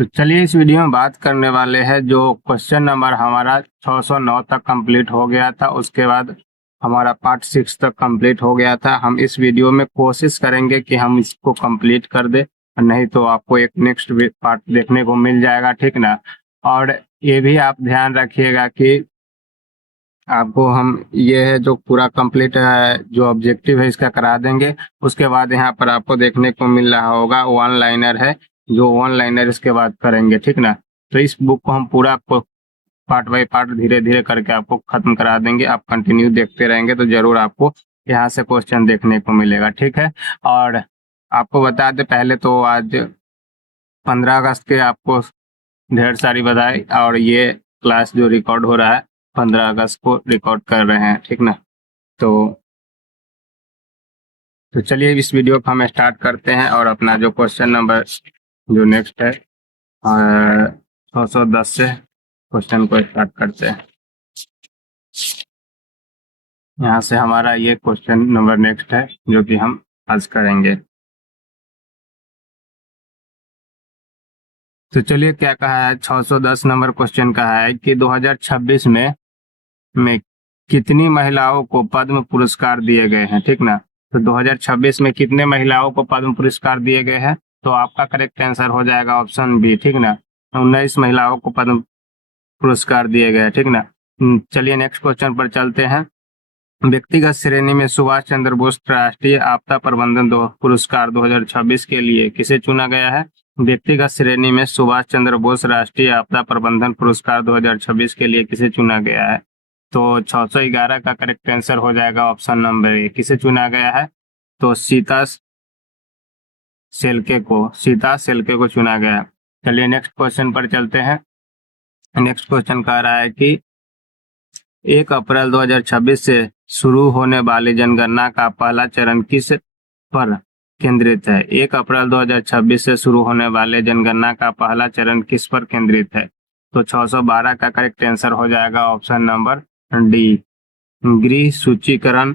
तो चलिए इस वीडियो में बात करने वाले हैं जो क्वेश्चन नंबर हमारा 609 तक कंप्लीट हो गया था, उसके बाद हमारा पार्ट 6 तक कंप्लीट हो गया था। हम इस वीडियो में कोशिश करेंगे कि हम इसको कंप्लीट कर दे, नहीं तो आपको एक नेक्स्ट पार्ट देखने को मिल जाएगा, ठीक ना। और ये भी आप ध्यान रखिएगा कि आपको हम ये है जो पूरा कंप्लीट है, जो ऑब्जेक्टिव है इसका करा देंगे। उसके बाद यहाँ पर आपको देखने को मिल रहा होगा वन लाइनर है, जो वन लाइनर इसके बाद करेंगे, ठीक ना। तो इस बुक को हम पूरा पार्ट बाय पार्ट धीरे धीरे करके आपको खत्म करा देंगे। आप कंटिन्यू देखते रहेंगे तो जरूर आपको यहाँ से क्वेश्चन देखने को मिलेगा, ठीक है। और आपको बता दें पहले तो आज 15 अगस्त के आपको ढेर सारी बधाई। और ये क्लास जो रिकॉर्ड हो रहा है 15 अगस्त को रिकॉर्ड कर रहे हैं, ठीक ना। तो चलिए इस वीडियो को हम स्टार्ट करते हैं और अपना जो क्वेश्चन नंबर जो नेक्स्ट है 610 से क्वेश्चन को स्टार्ट करते हैं। यहाँ से हमारा ये क्वेश्चन नंबर नेक्स्ट है जो कि हम आज करेंगे। तो चलिए क्या कहा है, 610 नंबर क्वेश्चन कहा है कि 2026 में कितनी महिलाओं को पद्म पुरस्कार दिए गए हैं, ठीक ना। तो 2026 में कितने महिलाओं को पद्म पुरस्कार दिए गए हैं, तो आपका करेक्ट आंसर हो जाएगा ऑप्शन बी, ठीक ना। 19 महिलाओं को पद्म पुरस्कार दिए गए, ठीक ना। चलिए नेक्स्ट क्वेश्चन पर चलते हैं। व्यक्तिगत श्रेणी में सुभाष चंद्र बोस राष्ट्रीय आपदा प्रबंधन पुरस्कार 2026 के लिए किसे चुना गया है। व्यक्तिगत श्रेणी में सुभाष चंद्र बोस राष्ट्रीय आपदा प्रबंधन पुरस्कार 2026 के लिए किसे चुना गया है, तो 611 का करेक्ट आंसर हो जाएगा ऑप्शन नंबर ए। किसे चुना गया है, तो सीता शेल्के को चुना गया है। चलिए नेक्स्ट क्वेश्चन पर चलते हैं। नेक्स्ट क्वेश्चन कह रहा है कि 1 अप्रैल 2026 से शुरू होने वाली जनगणना का पहला चरण किस पर केंद्रित है। 1 अप्रैल 2026 से शुरू होने वाले जनगणना का पहला चरण किस पर केंद्रित है, तो 612 का करेक्ट आंसर हो जाएगा ऑप्शन नंबर डी, गृह सूचीकरण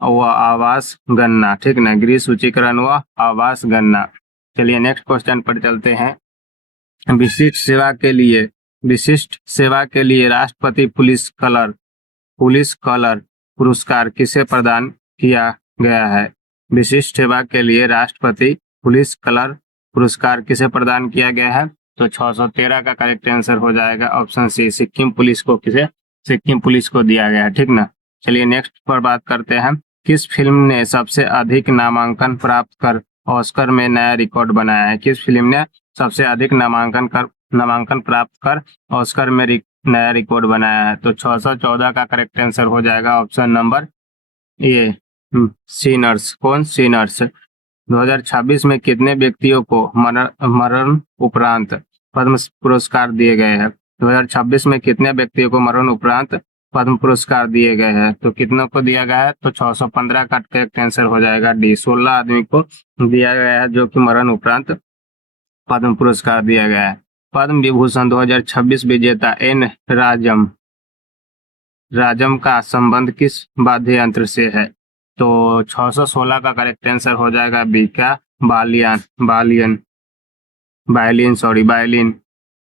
व आवास गणना, ठीक ना। गृह सूचीकरण व आवास गणना। चलिए नेक्स्ट क्वेश्चन पर चलते हैं। विशिष्ट सेवा के लिए राष्ट्रपति पुलिस कलर पुरस्कार किसे प्रदान किया गया है। विशिष्ट सेवा के लिए राष्ट्रपति पुलिस कलर पुरस्कार किसे प्रदान किया गया है, तो 613 का करेक्ट आंसर हो जाएगा ऑप्शन सी, सिक्किम पुलिस को दिया गया है, ठीक ना। चलिए नेक्स्ट पर बात करते हैं। किस फिल्म ने सबसे अधिक नामांकन प्राप्त कर ऑस्कर में नया रिकॉर्ड बनाया है। किस फिल्म ने सबसे अधिक नामांकन प्राप्त कर ऑस्कर में नया रिकॉर्ड बनाया है, तो 614 का करेक्ट आंसर हो जाएगा ऑप्शन नंबर ए, सीनर्स। 2026 में कितने व्यक्तियों को मरण उपरांत पद्म पुरस्कार दिए गए हैं। 2026 में कितने व्यक्तियों को मरण उपरांत पद्म पुरस्कार दिए गए हैं, तो कितनों को दिया गया है, तो 615 का करेक्ट आंसर हो जाएगा डी, 16 आदमी को दिया गया है जो कि मरण उपरांत पद्म पुरस्कार दिया गया है। पद्म विभूषण 2026 विजेता एन राजम का संबंध किस वाद्य यंत्र से है, तो 616 का करेक्ट आंसर हो जाएगा बी का बायलिन।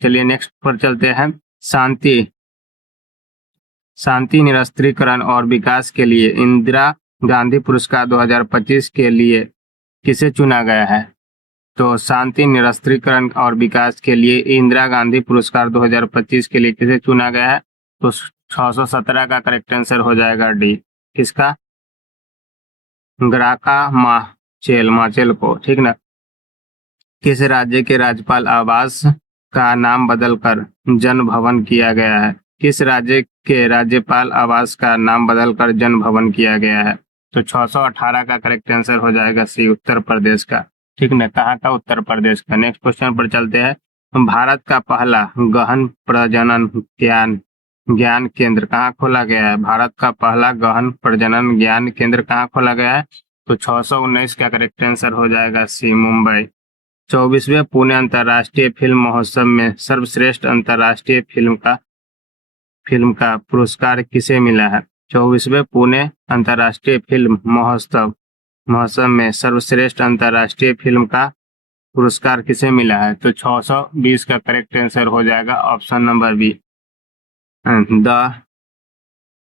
चलिए नेक्स्ट पर चलते हैं। शांति निरस्त्रीकरण और विकास के लिए इंदिरा गांधी पुरस्कार 2025 के लिए किसे चुना गया है, तो शांति निरस्त्रीकरण और विकास के लिए इंदिरा गांधी पुरस्कार 2025 के लिए किसे चुना गया है, तो 617 का करेक्ट आंसर हो जाएगा डी, किसका, ग्राका माचेल को, ठीक ना। किस राज्य के राज्यपाल आवास का नाम बदलकर जन भवन किया गया है। किस राज्य के राज्यपाल आवास का नाम बदलकर जन भवन किया गया है, तो 618 का करेक्ट आंसर हो जाएगा सी, उत्तर प्रदेश का, ठीक ना। कहाँ का, उत्तर प्रदेश का। नेक्स्ट क्वेश्चन पर चलते हैं। भारत का पहला गहन प्रजनन ज्ञान केंद्र कहाँ खोला गया है। भारत का पहला गहन प्रजनन ज्ञान केंद्र कहाँ खोला गया है, तो 619 का करेक्ट आंसर हो जाएगा सी, मुंबई। 24वें पुणे अंतर्राष्ट्रीय फिल्म महोत्सव में सर्वश्रेष्ठ अंतर्राष्ट्रीय फिल्म का पुरस्कार किसे मिला है। 24वें पुणे अंतर्राष्ट्रीय फिल्म महोत्सव में सर्वश्रेष्ठ अंतर्राष्ट्रीय फिल्म का पुरस्कार किसे मिला है? तो 620 का करेक्ट आंसर हो जाएगा option number B,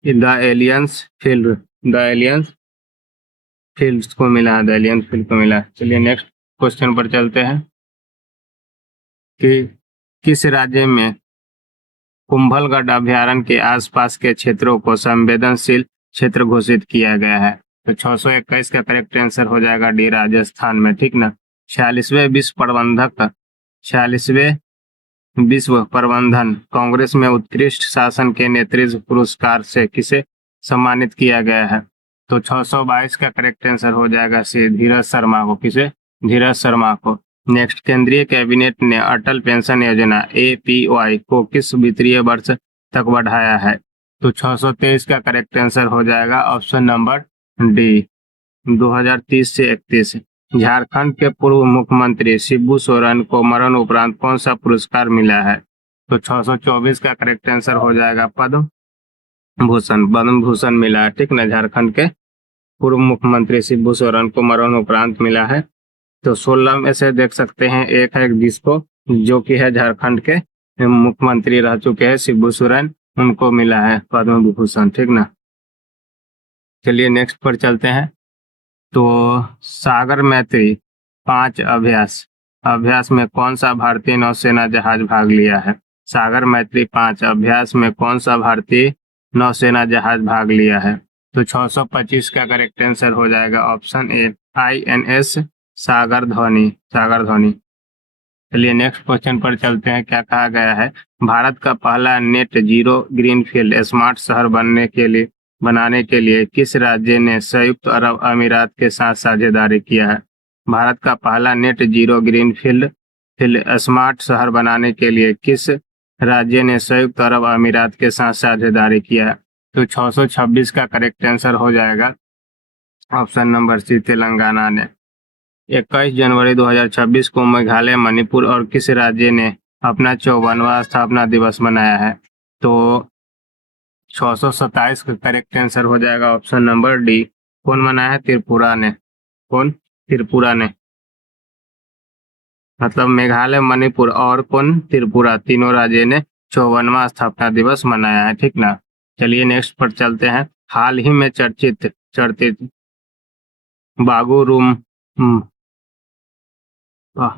the aliens field, the aliens field को मिला है, द एलियंस फील्ड को मिला है। चलिए नेक्स्ट क्वेश्चन पर चलते हैं कि किस राज्य में कुंभलगढ़ अभयारण्य के आसपास के क्षेत्रों को संवेदनशील क्षेत्र घोषित किया गया है? तो 621 का करेक्ट आंसर हो जाएगा डी, राजस्थान में, ठीक ना। 46वें विश्व प्रबंधन कांग्रेस में उत्कृष्ट शासन के नेतृत्व पुरस्कार से किसे सम्मानित किया गया है? तो 622 का करेक्ट आंसर हो जाएगा सी, धीरज शर्मा को। किसे? धीरज शर्मा को। नेक्स्ट, केंद्रीय कैबिनेट ने अटल पेंशन योजना APY को किस वित्तीय वर्ष तक बढ़ाया है? तो 623 का करेक्ट आंसर हो जाएगा ऑप्शन नंबर डी, 2030 से 31। झारखंड के पूर्व मुख्यमंत्री शिबू सोरेन को मरण उपरांत कौन सा पुरस्कार मिला है? तो 624 का करेक्ट आंसर हो जाएगा पद्म भूषण मिला है, ठीक ना। झारखंड के पूर्व मुख्यमंत्री शिबू सोरेन को मरण उपरांत मिला है। तो 16 में से देख सकते हैं, एक है जिसको जो कि है झारखंड के मुख्यमंत्री रह चुके हैं शिबू सोरेन, उनको मिला है पद्म विभूषण, ठीक ना। चलिए नेक्स्ट पर चलते हैं। तो सागर मैत्री 5 अभ्यास में कौन सा भारतीय नौसेना जहाज भाग लिया है? सागर मैत्री 5 अभ्यास में कौन सा भारतीय नौसेना जहाज भाग लिया है? तो 625 का करेक्ट आंसर हो जाएगा ऑप्शन ए, INS सागर धोनी। चलिए नेक्स्ट क्वेश्चन पर चलते हैं। क्या कहा गया है? भारत का पहला नेट जीरो ग्रीनफील्ड स्मार्ट शहर बनाने के लिए किस राज्य ने संयुक्त अरब अमीरात के साथ साझेदारी किया है? भारत का पहला नेट जीरो ग्रीनफील्ड स्मार्ट शहर बनाने के लिए किस राज्य ने संयुक्त अरब अमीरात के साथ साझेदारी किया है? तो 626 का करेक्ट आंसर हो जाएगा ऑप्शन नंबर सी, तेलंगाना ने। 21 जनवरी 2026 को मेघालय, मणिपुर और किस राज्य ने अपना 54वां स्थापना दिवस मनाया है? तो 627 का करेक्ट आंसर हो जाएगा ऑप्शन नंबर डी, कौन मनाया है? त्रिपुरा ने। कौन? त्रिपुरा ने, मतलब मेघालय, मणिपुर और कौन? त्रिपुरा, तीनों राज्य ने 54वां स्थापना दिवस मनाया है, ठीक ना। चलिए नेक्स्ट पर चलते हैं। हाल ही में चर्चित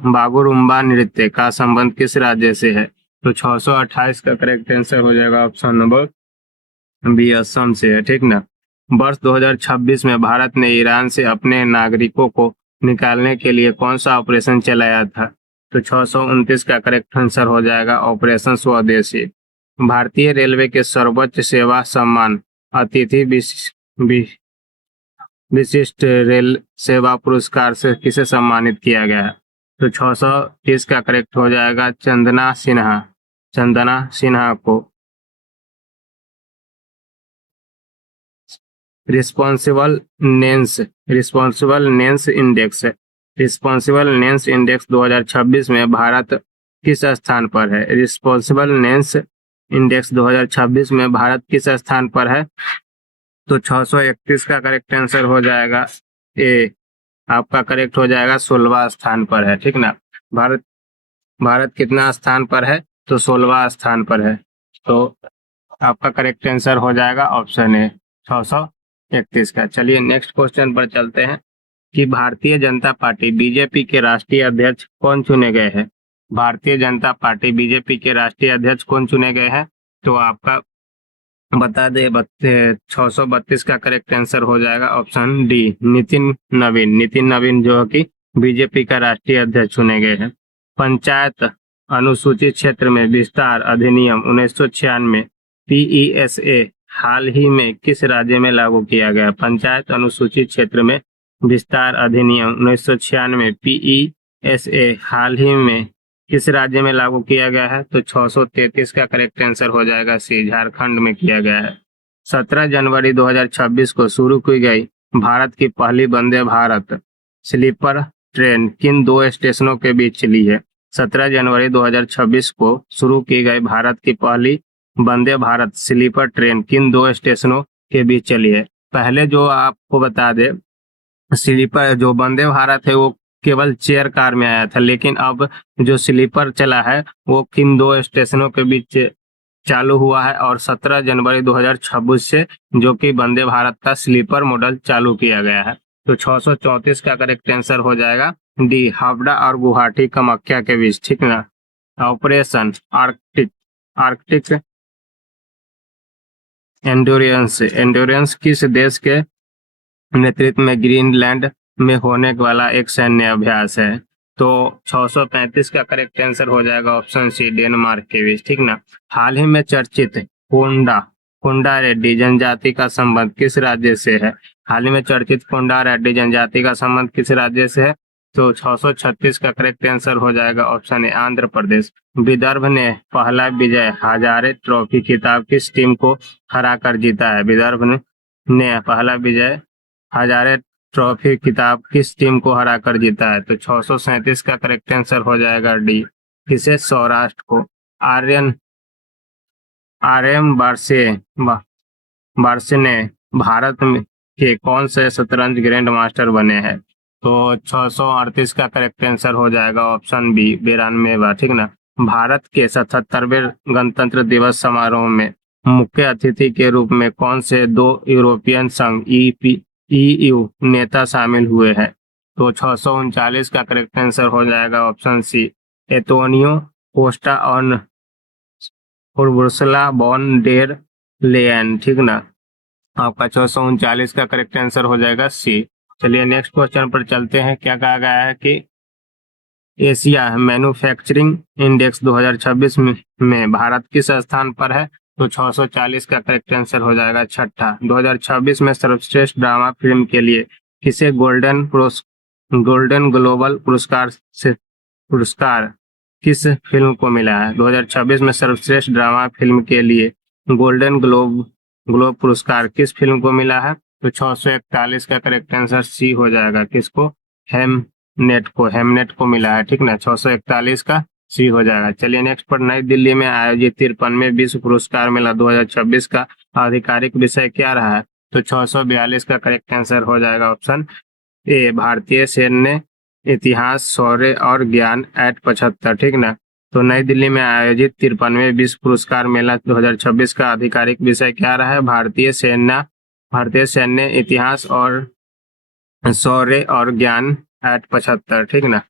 बागुरुम्बा नृत्य का संबंध किस राज्य से है? तो 628 का करेक्ट आंसर हो जाएगा ऑप्शन नंबर बी, असम से है, ठीक ना। वर्ष 2026 में भारत ने ईरान से अपने नागरिकों को निकालने के लिए कौन सा ऑपरेशन चलाया था? तो 629 का करेक्ट आंसर हो जाएगा ऑपरेशन स्वदेशी। भारतीय रेलवे के सर्वोच्च सेवा सम्मान अतिथि विशिष्ट रेल सेवा पुरस्कार से किसे सम्मानित किया गया है? तो 630 का करेक्ट हो जाएगा चंदना सिन्हा को। रिस्पॉन्सिबल नेंस इंडेक्स 2026 में भारत किस स्थान पर है? रिस्पॉन्सिबल नेंस इंडेक्स 2026 में भारत किस स्थान पर है? तो 631 का करेक्ट आंसर हो जाएगा ए, आपका करेक्ट हो जाएगा 16वां स्थान पर है, ठीक ना। भारत कितना स्थान पर है? तो 16वां स्थान पर है। तो आपका करेक्ट आंसर हो जाएगा ऑप्शन ए, 631 का। चलिए नेक्स्ट क्वेश्चन पर चलते हैं कि भारतीय जनता पार्टी BJP के राष्ट्रीय अध्यक्ष कौन चुने गए हैं? भारतीय जनता पार्टी BJP के राष्ट्रीय अध्यक्ष कौन चुने गए हैं? तो आपका बता दे 632 का करेक्ट आंसर हो जाएगा ऑप्शन डी, नितिन नवीन जो कि BJP का राष्ट्रीय अध्यक्ष चुने गए हैं। पंचायत अनुसूचित क्षेत्र में विस्तार अधिनियम 1996 PESA हाल ही में किस राज्य में लागू किया गया? पंचायत अनुसूचित क्षेत्र में विस्तार अधिनियम 1996 PESA हाल ही में किस राज्य में लागू किया गया है? तो 633 का करेक्ट आंसर हो जाएगा सी, झारखंड में किया गया है। 17 जनवरी 2026 को शुरू की गई भारत की पहली वंदे भारत स्लीपर ट्रेन किन 2 स्टेशनों के बीच चली है? 17 जनवरी 2026 को शुरू की गई भारत की पहली वंदे भारत स्लीपर ट्रेन किन 2 स्टेशनों के बीच चली है? पहले जो आपको बता दे, स्लीपर जो वंदे भारत है वो केवल चेयर कार में आया था, लेकिन अब जो स्लीपर चला है वो किन 2 स्टेशनों के बीच चालू हुआ है और 17 जनवरी 2026 से जो कि वंदे भारत का स्लीपर मॉडल चालू किया गया है। तो 634 का करेक्ट आंसर हो जाएगा डी, हावड़ा और गुवाहाटी कामाख्या के बीच, ठीक ना। Operation Arctic, Arctic endurance, endurance किस देश के नेतृत्व में ग्रीनलैंड में होने वाला एक सैन्य अभ्यास है? तो 635 का करेक्ट आंसर हो जाएगा ऑप्शन सी, डेनमार्क के बीच, ठीक ना। हाल ही में चर्चित कोंडा कोंडा रेड्डी जनजाति का संबंध किस राज्य से है? हाल ही में चर्चित कोंडा रेड्डी जनजाति का संबंध किस राज्य से है? तो 636 का करेक्ट आंसर हो जाएगा ऑप्शन ए, आंध्र प्रदेश। विदर्भ ने पहला विजय हजारे ट्रॉफी खिताब किस टीम को हराकर जीता है? विदर्भ ने पहला विजय हजारे ट्रॉफी खिताब किस टीम को हराकर जीता है? तो 637 का करेक्ट आंसर हो जाएगा डी, किसे? सौराष्ट्र को। आर्यन आर्यन बारसे ने भारत में के कौन से शतरंज ग्रैंड मास्टर बने हैं? तो 638 का करेक्ट आंसर हो जाएगा ऑप्शन बी, 92वां, ठीक ना। भारत के 77वें गणतंत्र दिवस समारोह में मुख्य अतिथि के रूप में कौन से 2 यूरोपियन संघ EU नेता शामिल हुए हैं? तो 639 का करेक्ट आंसर हो जाएगा ऑप्शन सी, एंटोनियो कोस्टा और उर्सुला वॉन डेर लेयन, ठीक ना। आपका 639 का करेक्ट आंसर हो जाएगा सी। चलिए नेक्स्ट क्वेश्चन पर चलते हैं। क्या कहा गया है कि एशिया मैन्युफैक्चरिंग इंडेक्स 2026 में भारत किस स्थान पर है? तो 640 का करेक्ट आंसर हो जाएगा छठा। 2026 में सर्वश्रेष्ठ ड्रामा फिल्म के लिए किसे गोल्डन ग्लोबल पुरस्कार किस फिल्म को मिला है? 2026 में सर्वश्रेष्ठ ड्रामा फिल्म के लिए गोल्डन ग्लोब पुरस्कार किस फिल्म को मिला है? तो 641 का करेक्ट आंसर सी हो जाएगा, किसको? हेमनेट को मिला है, ठीक ना। 641 का सी हो जाएगा। चलिए नेक्स्ट पर, नई दिल्ली में आयोजित 53वें विश्व पुरस्कार मेला 2026 का आधिकारिक विषय क्या रहा है? तो 642 का करेक्ट आंसर हो जाएगा ऑप्शन ए, भारतीय सैन्य इतिहास, शौर्य और ज्ञान एट 75, ठीक ना। तो नई दिल्ली में आयोजित 53वें विश्व पुरस्कार मेला 2026 का आधिकारिक विषय क्या रहा है? भारतीय सैन्य इतिहास और शौर्य और ज्ञान एट 75, ठीक ना।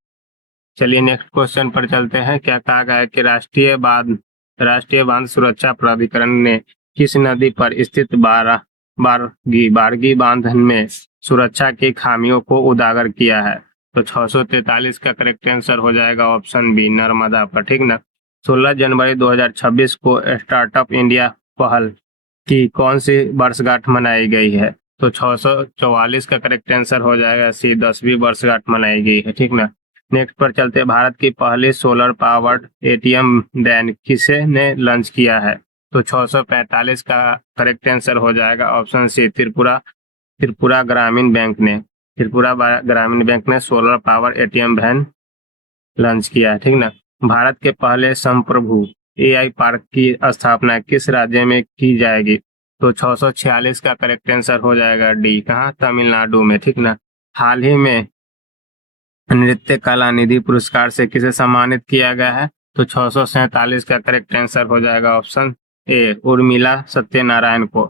चलिए नेक्स्ट क्वेश्चन पर चलते हैं। क्या कहा गया है कि राष्ट्रीय बांध सुरक्षा प्राधिकरण ने किस नदी पर स्थित बारगी बांध में सुरक्षा की खामियों को उजागर किया है? तो 643 का करेक्ट आंसर हो जाएगा ऑप्शन बी, नर्मदा पर, ठीक ना। 16 जनवरी 2026 को स्टार्टअप इंडिया पहल की कौन सी वर्षगांठ मनाई गई है? तो 644 का करेक्ट आंसर हो जाएगा सी, 10वीं वर्षगांठ मनाई गई है, ठीक ना। नेक्स्ट पर चलते हैं। भारत की पहली सोलर पावर्ड ATM वैन किसे ने लॉन्च किया है? तो 645 का करेक्ट आंसर हो जाएगा option C, Tripura Gramin bank ने solar power ATM van launch किया है, ठीक ना। भारत के पहले संप्रभु AI पार्क की स्थापना किस राज्य में की जाएगी? तो 646 का करेक्ट आंसर हो जाएगा डी, कहाँ? तमिलनाडु में, ठीक ना। हाल ही में नृत्य कला निधि पुरस्कार से किसे सम्मानित किया गया है? तो 647 का करेक्ट आंसर हो जाएगा ऑप्शन ए, उर्मिला सत्यनारायण को।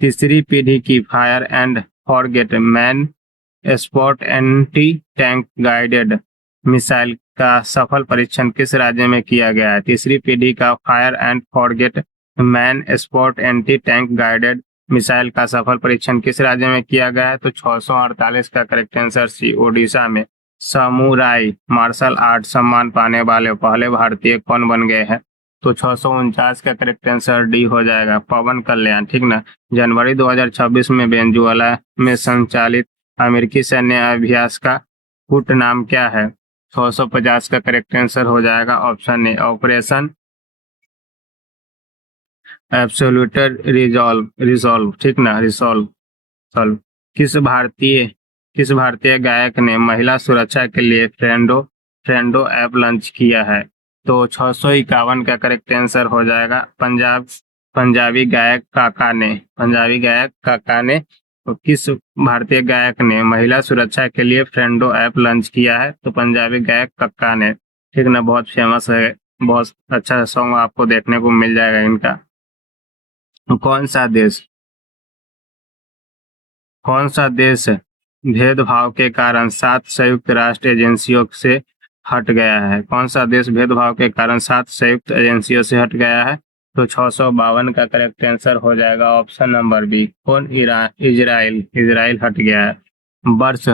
तीसरी पीढ़ी की fire and forget man spot anti tank guided missile का सफल परीक्षण किस राज्य में किया गया है? तीसरी पीढ़ी का fire and forget man spot anti tank guided missile का सफल परीक्षण किस राज्य में किया गया है? तो 648 का करेक्ट आंसर सी, ओडिशा में। समुराई मार्शल आर्ट सम्मान पाने वाले पहले भारतीय कौन बन गए हैं? तो 649 का करेक्ट आंसर डी हो जाएगा, पवन कल्याण, ठीक ना। जनवरी 2026 में वेनेजुएला में संचालित अमेरिकी सैन्य अभ्यास का पूर्ण नाम क्या है? 650 का करेक्ट आंसर हो जाएगा ऑप्शन ए, ऑपरेशन एब्सोल्यूट रिजॉल्व, ठीक ना, रिजॉल्व। किस भारतीय गायक ने महिला सुरक्षा के लिए फ्रेंडो ऐप लॉन्च किया है? तो 651 का करेक्ट आंसर हो जाएगा पंजाबी गायक काका ने तो किस भारतीय गायक ने महिला सुरक्षा के लिए फ्रेंडो ऐप लॉन्च किया है? तो पंजाबी गायक कक्का ने, ठीक ना, बहुत फेमस है, बहुत अच्छा सॉन्ग आपको देखने को मिल जाएगा इनका। तो कौन सा देश भेदभाव के कारण 7 संयुक्त राष्ट्र एजेंसियों से हट गया है? कौन सा देश भेदभाव के कारण 7 संयुक्त एजेंसियों से हट गया है? तो 652 का करेक्ट आंसर हो जाएगा ऑप्शन नंबर बी। कौन? इजराइल। इजराइल हट गया है। वर्ष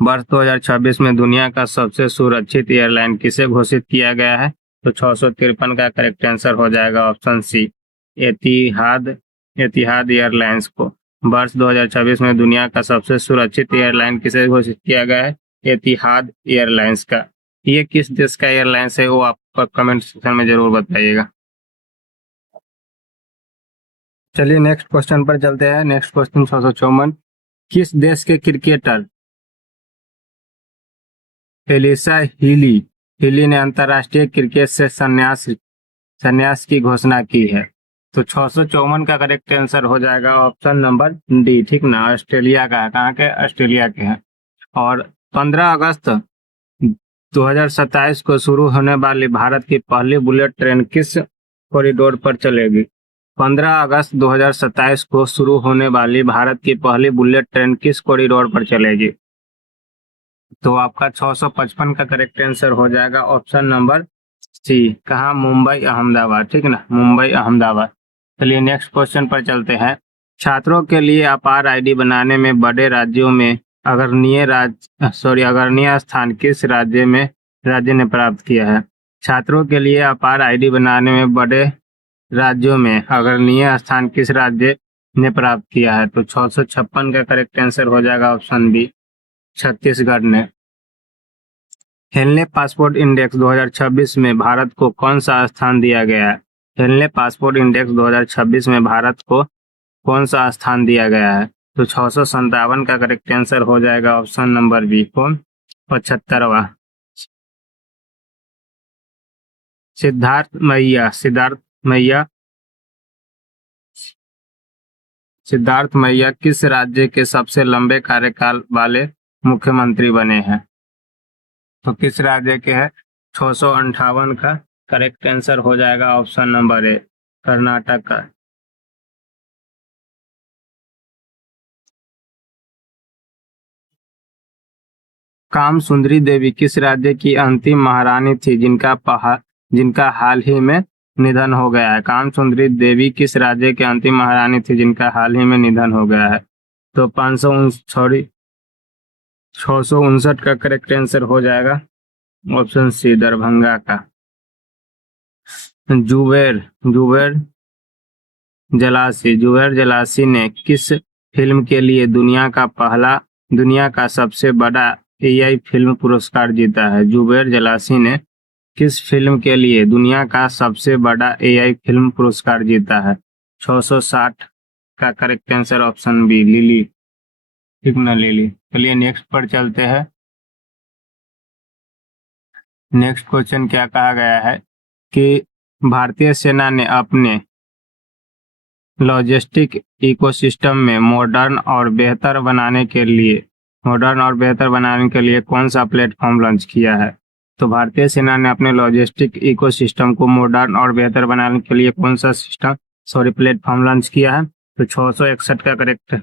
वर्ष 2026 में दुनिया का सबसे सुरक्षित एयरलाइन किसे घोषित किया गया है? तो 653 का करेक्ट आंसर हो जाएगा ऑप्शन सी, एतिहाद एतिहाद एयरलाइंस को। वर्ष 2026 में दुनिया का सबसे सुरक्षित एयरलाइन किसे घोषित किया गया है? एतिहाद एयरलाइंस का। ये किस देश का एयरलाइंस है वो आप कमेंट सेक्शन में जरूर बताइएगा। चलिए नेक्स्ट क्वेश्चन पर चलते हैं। नेक्स्ट क्वेश्चन 654, किस देश के क्रिकेटर एलिसा हीली ने अंतर्राष्ट्रीय क्रिकेट से संन्यास की घोषणा की है? तो 654 का करेक्ट आंसर हो जाएगा ऑप्शन नंबर डी, ठीक ना, ऑस्ट्रेलिया का है। कहाँ के? ऑस्ट्रेलिया के हैं। और 15 अगस्त 2027 को शुरू होने वाली भारत की पहली बुलेट ट्रेन किस कॉरिडोर पर चलेगी? 15 अगस्त 2027 को शुरू होने वाली भारत की पहली बुलेट ट्रेन किस कॉरिडोर पर चलेगी? तो आपका 655 का करेक्ट आंसर हो जाएगा ऑप्शन नंबर सी। कहाँ? मुंबई अहमदाबाद, ठीक ना, मुंबई अहमदाबाद। चलिए नेक्स्ट क्वेश्चन पर चलते हैं। छात्रों के लिए अपार आईडी बनाने में बड़े राज्यों में अग्रणीय स्थान किस राज्य ने प्राप्त किया है? छात्रों के लिए अपार आईडी बनाने में बड़े राज्यों में अग्रणीय स्थान किस राज्य ने प्राप्त किया है? तो 656 का करेक्ट आंसर हो जाएगा ऑप्शन बी, छत्तीसगढ़ ने। हेनले पासपोर्ट इंडेक्स 2026 में भारत को कौन सा स्थान दिया गया है? हेनले पासपोर्ट इंडेक्स 2026 में भारत को कौन सा स्थान दिया गया है? तो 657 का करेक्ट आंसर हो जाएगा ऑप्शन नंबर बी, कौन? 75वां। सिद्धार्थ मैया किस राज्य के सबसे लंबे कार्यकाल वाले मुख्यमंत्री बने हैं? तो किस राज्य के हैं? 658 का करेक्ट आंसर हो जाएगा ऑप्शन नंबर ए, कर्नाटक का। काम सुंदरी देवी किस राज्य की अंतिम महारानी थी जिनका हाल ही में निधन हो गया है? काम सुंदरी देवी किस राज्य की अंतिम महारानी थी जिनका हाल ही में निधन हो गया है? तो 659 का करेक्ट आंसर हो जाएगा ऑप्शन सी, दरभंगा का। जुबेर जलासी ने किस फिल्म के लिए दुनिया का सबसे बड़ा एआई फिल्म पुरस्कार जीता है? जुबेर जलासी ने किस फिल्म के लिए दुनिया का सबसे बड़ा एआई फिल्म पुरस्कार जीता है? 660 का correct answer option B, lily, ठीक ना, लिली। चलिए नेक्स्ट पर चलते हैं। नेक्स्ट क्वेश्चन क्या कहा गया है कि भारतीय सेना ने अपने लॉजिस्टिक इकोसिस्टम में मॉडर्न और बेहतर बनाने के लिए कौन सा प्लेटफॉर्म लॉन्च किया है? तो भारतीय सेना ने अपने लॉजिस्टिक इकोसिस्टम को मॉडर्न और बेहतर बनाने के लिए कौन सा प्लेटफॉर्म लॉन्च किया है? तो 661 का करेक्ट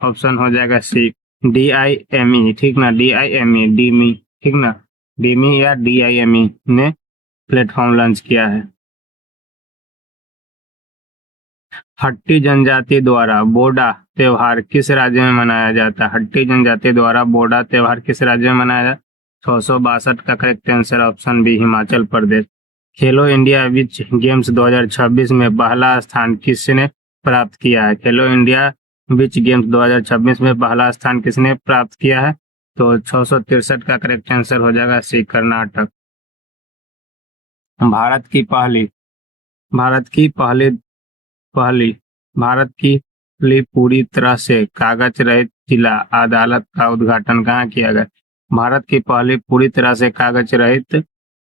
ऑप्शन हो जाएगा सी, DIME, ठीक ना, DIME, ठीक ना, DIME या DIME ने प्लेटफॉर्म लॉन्च किया है। हट्टी जनजाति द्वारा बोडा त्योहार किस राज्य में मनाया जाता है? हट्टी जनजाति द्वारा बोडा त्योहार किस राज्य में मनाया जाता है? 662 का correct answer option B, Himachal Pradesh. Khelo India विच गेम्स 2026 में पहला स्थान किसने प्राप्त किया है? खेलो इंडिया विच गेम्स 2026 में पहला स्थान किसने प्राप्त किया है? तो 663 का करेक्ट आंसर हो जाएगा सी, कर्नाटक। भारत की पहली पूरी तरह से कागज रहित जिला अदालत का उद्घाटन कहाँ किया गया? भारत की पहली पूरी तरह से कागज रहित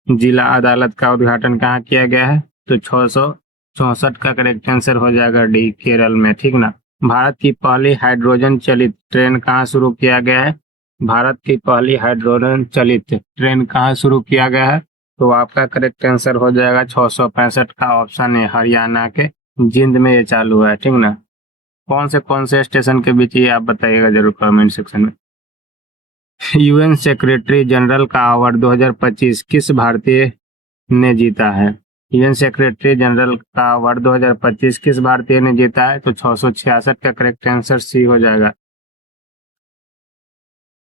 जिला अदालत का उद्घाटन कहाँ किया गया है? तो 664 का करेक्ट आंसर हो जाएगा डी, केरल में, ठीक ना, भारत की पहली हाइड्रोजन चलित ट्रेन कहाँ शुरू किया गया है? भारत की पहली हाइड्रोजन चलित ट्रेन कहाँ शुरू किया गया है? तो आपका करेक्ट आंसर हो जाएगा 665 का ऑप्शन है, हरियाणा के जिंद में ये चालू है, ठीक ना। कौन से स्टेशन के बीच ये आप बताइएगा जरूर कमेंट सेक्शन में। यूएन सेक्रेटरी जनरल का अवार्ड 2025 किस भारतीय ने जीता है? यूएन सेक्रेटरी जनरल का अवार्ड 2025 किस भारतीय ने जीता है? तो 666 का करेक्ट आंसर सी हो जाएगा,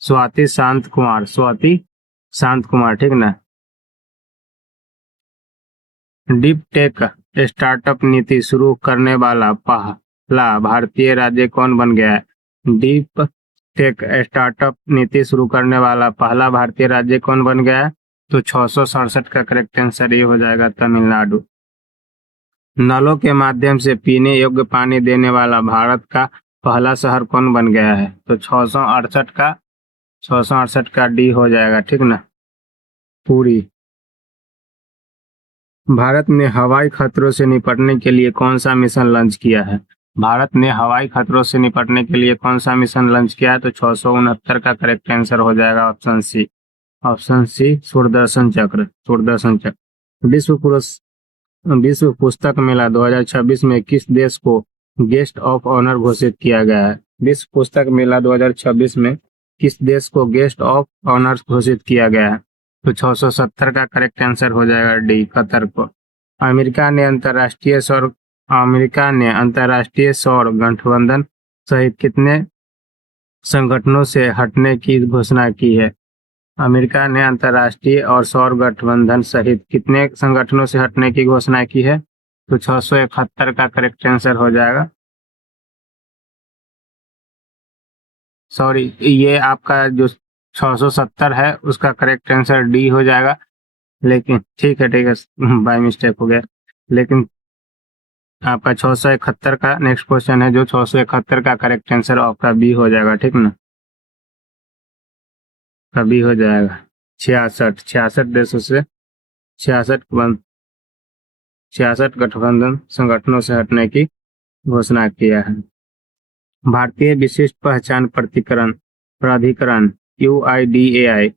स्वाति शांत कुमार, स्वाति शांत कुमार, ठीक ना। डीप टेक स्टार्टअप नीति शुरू करने वाला पहला भारतीय राज्य कौन बन गया है? डीप टेक स्टार्टअप नीति शुरू करने वाला पहला भारतीय राज्य कौन बन गया है? तो 667 का करेक्ट आंसर ये हो जाएगा, तमिलनाडु। नलों के माध्यम से पीने योग्य पानी देने वाला भारत का पहला शहर कौन बन गया है? तो 668 का डी हो जाएगा, ठीक ना, पूरी। भारत ने हवाई खतरों से निपटने के लिए कौन सा मिशन लॉन्च किया है? भारत ने हवाई खतरों से निपटने के लिए कौन सा मिशन लॉन्च किया है? तो 669 का करेक्ट आंसर हो जाएगा, option C, option C, Surdarshan चक्र, सूरदर्शन चक्र। विश्व पुस्तक मेला 2026 में किस देश को गेस्ट ऑफ ऑनर घोषित किया गया है? विश्व पुस्तक मेला 2026 में किस देश को गेस्ट ऑफ ऑनर घोषित किया गया है? तो 670 का करेक्ट आंसर हो जाएगा डी, कतर को। अमेरिका ने अंतर्राष्ट्रीय सौर गठबंधन सहित कितने संगठनों से हटने की घोषणा की है? अमेरिका ने अंतर्राष्ट्रीय और सौर गठबंधन सहित कितने संगठनों से हटने की घोषणा की है? तो 671 का करेक्ट आंसर हो जाएगा, सॉरी, ये आपका जो 670 है उसका करेक्ट आंसर डी हो जाएगा, लेकिन ठीक है बाय मिस्टेक हो गया। लेकिन आपका 671 का नेक्स्ट क्वेश्चन है, जो 671 का करेक्ट आंसर आपका बी हो जाएगा, ठीक ना, कभी हो जाएगा। 66 देशों से 66 गठबंधन संगठनों से हटने की घोषणा किया है। भारतीय विशिष्ट पहचान प्राधिकरण यूआईडीएआई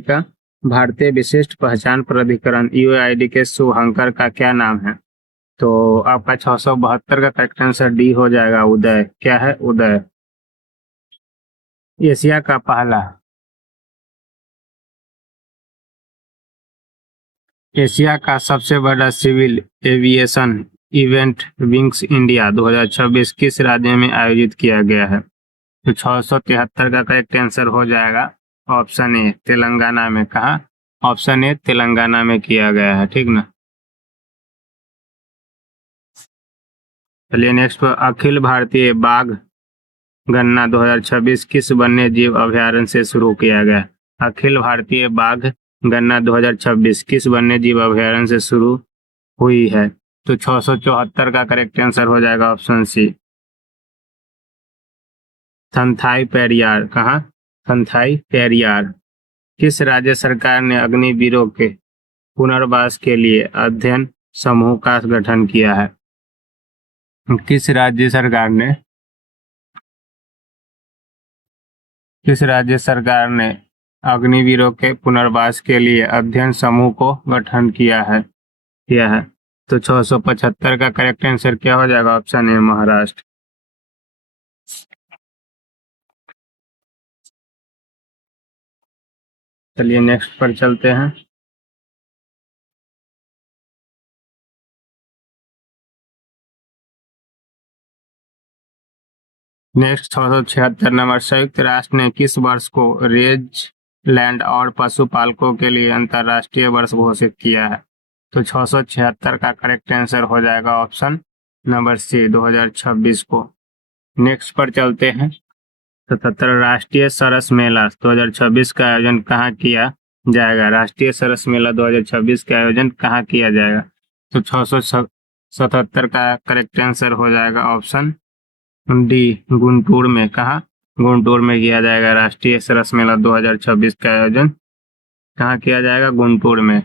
का भारतीय विशिष्ट पहचान प्राधिकरण यूआईडी के शुभांकर का क्या नाम है? तो आपका 672 का करेक्ट आंसर डी हो जाएगा, उदय। क्या है? उदय। एशिया का सबसे बड़ा civil aviation event wings India 2026 किस राज्य में आयोजित किया गया है? तो 673 का करेक्ट आंसर हो जाएगा, ऑप्शन ए, तेलंगाना में। कहा? ऑप्शन ए, तेलंगाना में किया गया है, ठीक ना। चलिए नेक्स्ट पर, अखिल भारतीय बाघ गणना 2026 किस वन्य जीव अभ्यारण्य से शुरू किया गया? अखिल भारतीय बाघ गणना 2026 किस वन्य जीव अभ्यारण्य से शुरू हुई है? तो 674 का करेक्ट आंसर हो जाएगा, ऑप्शन सी, थंथाई पेरियार। कहा? थंथाई पेरियार। किस राज्य सरकार ने अग्निवीरों के पुनर्वास के लिए अध्ययन समूह का गठन किया है? किस राज्य सरकार ने अग्निवीरों के पुनर्वास के लिए अध्ययन समूह को गठन किया है? तो 675 का करेक्ट आंसर क्या हो जाएगा? ऑप्शन ए, महाराष्ट्र। चलिए नेक्स्ट पर चलते हैं। नेक्स्ट 676 नंबर, संयुक्त राष्ट्र ने किस वर्ष को रेज लैंड और पशुपालकों के लिए अंतर्राष्ट्रीय वर्ष घोषित किया है? तो 676 का करेक्ट आंसर हो जाएगा, ऑप्शन नंबर सी, 2026 को। नेक्स्ट पर चलते हैं। 77 राष्ट्रीय सरस मेला 2026 का आयोजन कहाँ किया जाएगा? राष्ट्रीय सरस मेला 2026 का आयोजन कहाँ किया जाएगा? तो 677 का करेक्ट आंसर हो जाएगा, ऑप्शन डी, गुंटूर में। कहा? गुंटूर में किया जाएगा। राष्ट्रीय सरस मेला 2026 का आयोजन कहाँ किया जाएगा? गुंटूर में।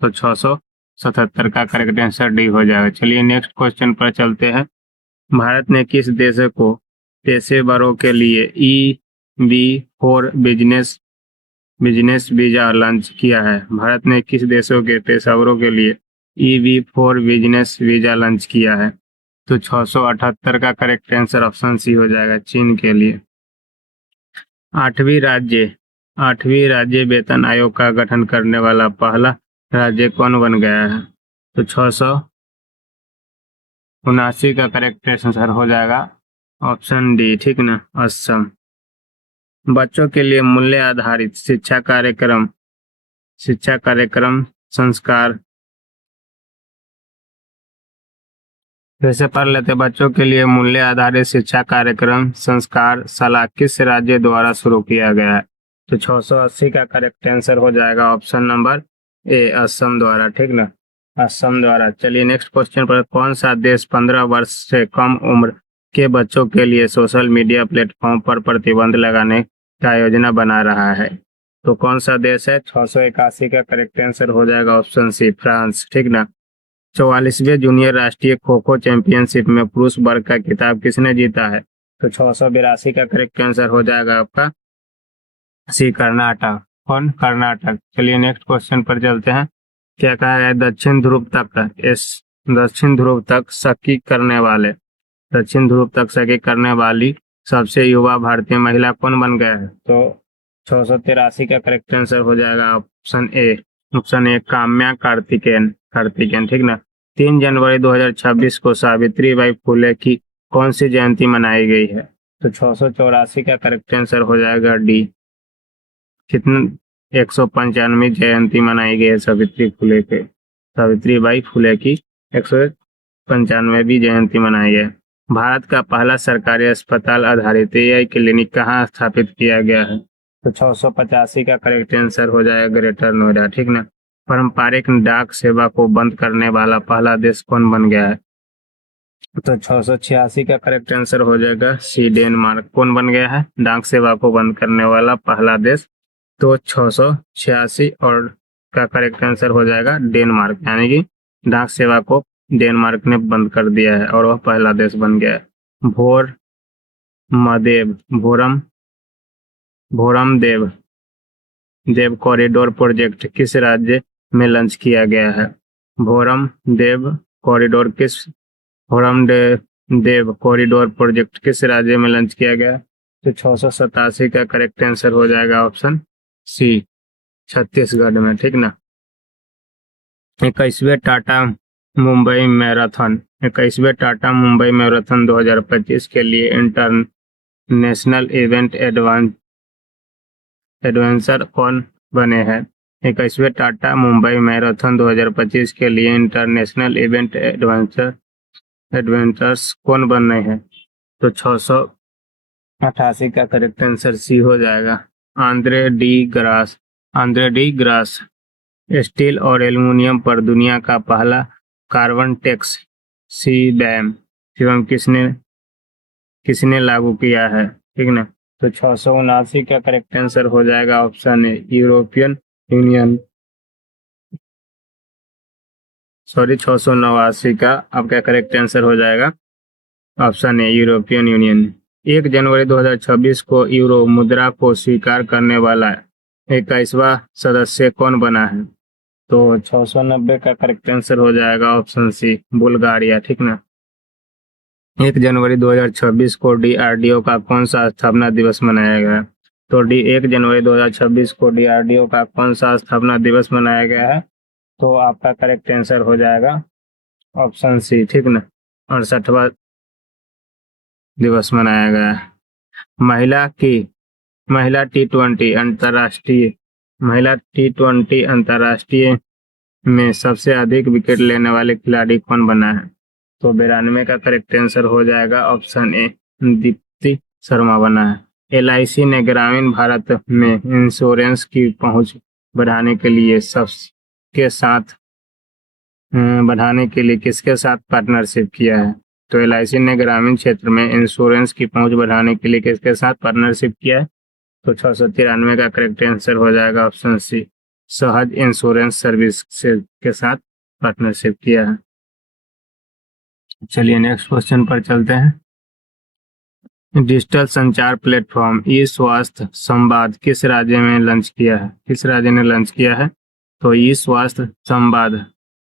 तो 677 का करेक्ट आंसर डी हो जाएगा। चलिए नेक्स्ट क्वेश्चन पर चलते हैं। भारत ने किस देश को पेशेवरों के लिए EB-4 बिजनेस वीजा लॉन्च किया है? भारत ने किस देशों के पेशेवरों के लिए EB-4 बिजनेस वीजा लॉन्च किया है? तो 678 का करेक्ट आंसर ऑप्शन सी हो जाएगा, चीन के लिए। आठवीं राज्य वेतन आयोग का गठन करने वाला पहला राज्य कौन बन गया है? तो 679 का करेक्ट आंसर हो जाएगा ऑप्शन डी, ठीक ना, असम। बच्चों के लिए मूल्य आधारित शिक्षा कार्यक्रम संस्कार, वैसे पढ़ लेते। बच्चों के लिए मूल्य आधारित शिक्षा कार्यक्रम संस्कार शाला किस राज्य द्वारा शुरू किया गया है? तो 680 का करेक्ट आंसर हो जाएगा ऑप्शन नंबर ए, असम द्वारा, ठीक ना, असम द्वारा। चलिए नेक्स्ट क्वेश्चन पर, कौन सा देश 15 वर्ष से कम उम्र के बच्चों के लिए सोशल मीडिया प्लेटफॉर्म पर प्रतिबंध लगाने का योजना बना रहा है? तो कौन सा देश है? 681 का करेक्ट आंसर हो जाएगा ऑप्शन सी, फ्रांस, ठीक ना। 44वें जूनियर राष्ट्रीय खो खो चैंपियनशिप में पुरुष वर्ग का खिताब किसने जीता है? तो 682 का करेक्ट आंसर हो जाएगा आपका सी, कर्नाटक। कौन? कर्नाटक। चलिए नेक्स्ट क्वेश्चन पर चलते हैं। क्या कहा है? दक्षिण ध्रुव तक सकी करने वाली सबसे युवा भारतीय महिला कौन बन गया है? तो 683 का करेक्ट आंसर हो जाएगा ऑप्शन ए, काम्या कार्तिकेयन, ठीक ना। 3 जनवरी 2026 को सावित्रीबाई फुले की कौन सी जयंती मनाई गई है? तो 684 का करेक्ट आंसर हो जाएगा डी, कितना, 195वीं जयंती मनाई गई है सावित्रीबाई फुले की 195वीं जयंती मनाई है। भारत का पहला सरकारी अस्पताल आधारित AI क्लिनिक कहाँ स्थापित किया गया है? तो 685 का करेक्ट आंसर हो जाएगा ग्रेटर नोएडा, ठीक ना। पारंपरिक डाक सेवा को बंद करने वाला पहला देश कौन बन गया है? तो 686 का करेक्ट आंसर हो जाएगा सी, डेनमार्क। कौन बन गया है डाक सेवा को बंद करने वाला पहला देश? तो 686 और का करेक्ट आंसर हो जाएगा डेनमार्क, यानी कि डाक सेवा को डेनमार्क ने बंद कर दिया है और वह पहला देश बन गया है। भोरम देव कॉरिडोर प्रोजेक्ट किस राज्य में लॉन्च किया गया है? भोरम देव कॉरिडोर प्रोजेक्ट किस राज्य में लॉन्च किया गया? तो 687 का करेक्ट आंसर हो जाएगा ऑप्शन सी, छत्तीसगढ़ में, ठीक ना। 21वें टाटा मुंबई मैराथन 2025 के लिए इंटरनेशनल इवेंट एडवेंचर कौन बने हैं? 21वें टाटा मुंबई मैराथन 2025 के लिए इंटरनेशनल इवेंट एडवेंचर्स कौन बने हैं? तो 688 का करेक्ट आंसर सी हो जाएगा, आंद्रे डी ग्रास। स्टील और एल्युमिनियम पर दुनिया का पहला कार्बन टैक्स CBAM किसने लागू किया है, ठीक ना। तो 679 का करेक्ट आंसर हो जाएगा ऑप्शन ए, यूरोपियन यूनियन। 689 का आपका करेक्ट आंसर हो जाएगा ऑप्शन ए, यूरोपियन यूनियन। 1 जनवरी 2026 को यूरो मुद्रा को स्वीकार करने वाला 21वां सदस्य कौन बना है? तो 690 का करेक्ट आंसर हो जाएगा ऑप्शन सी, बुल्गारिया, ठीक ना। 1 जनवरी 2026 को DRDO का कौन सा स्थापना दिवस मनाया गया? तो 1 जनवरी 2026 को DRDO का कौन सा स्थापना दिवस मनाया गया है? तो आपका करेक्ट आंसर हो जाएगा ऑप्शन सी, ठीक ना, 68वां दिवस मनाया गया है। महिला T20 अंतर्राष्ट्रीय में सबसे अधिक विकेट लेने वाले खिलाड़ी कौन बना है? तो 92 का करेक्ट आंसर हो जाएगा ऑप्शन ए, दीप्ति शर्मा बना है। LIC ने ग्रामीण भारत में इंश्योरेंस की पहुंच बढ़ाने के लिए किसके साथ पार्टनरशिप किया है? तो LIC ने ग्रामीण क्षेत्र में इंश्योरेंस की पहुंच बढ़ाने के लिए किसके साथ पार्टनरशिप किया है? तो 693 का करेक्ट आंसर हो जाएगा ऑप्शन सी, सहज इंश्योरेंस सर्विस के साथ पार्टनरशिप किया है। चलिए नेक्स्ट क्वेश्चन पर चलते हैं। डिजिटल संचार प्लेटफॉर्म ई स्वास्थ्य संवाद किस राज्य में लॉन्च किया है? किस राज्य ने लॉन्च किया है? तो ई स्वास्थ्य संवाद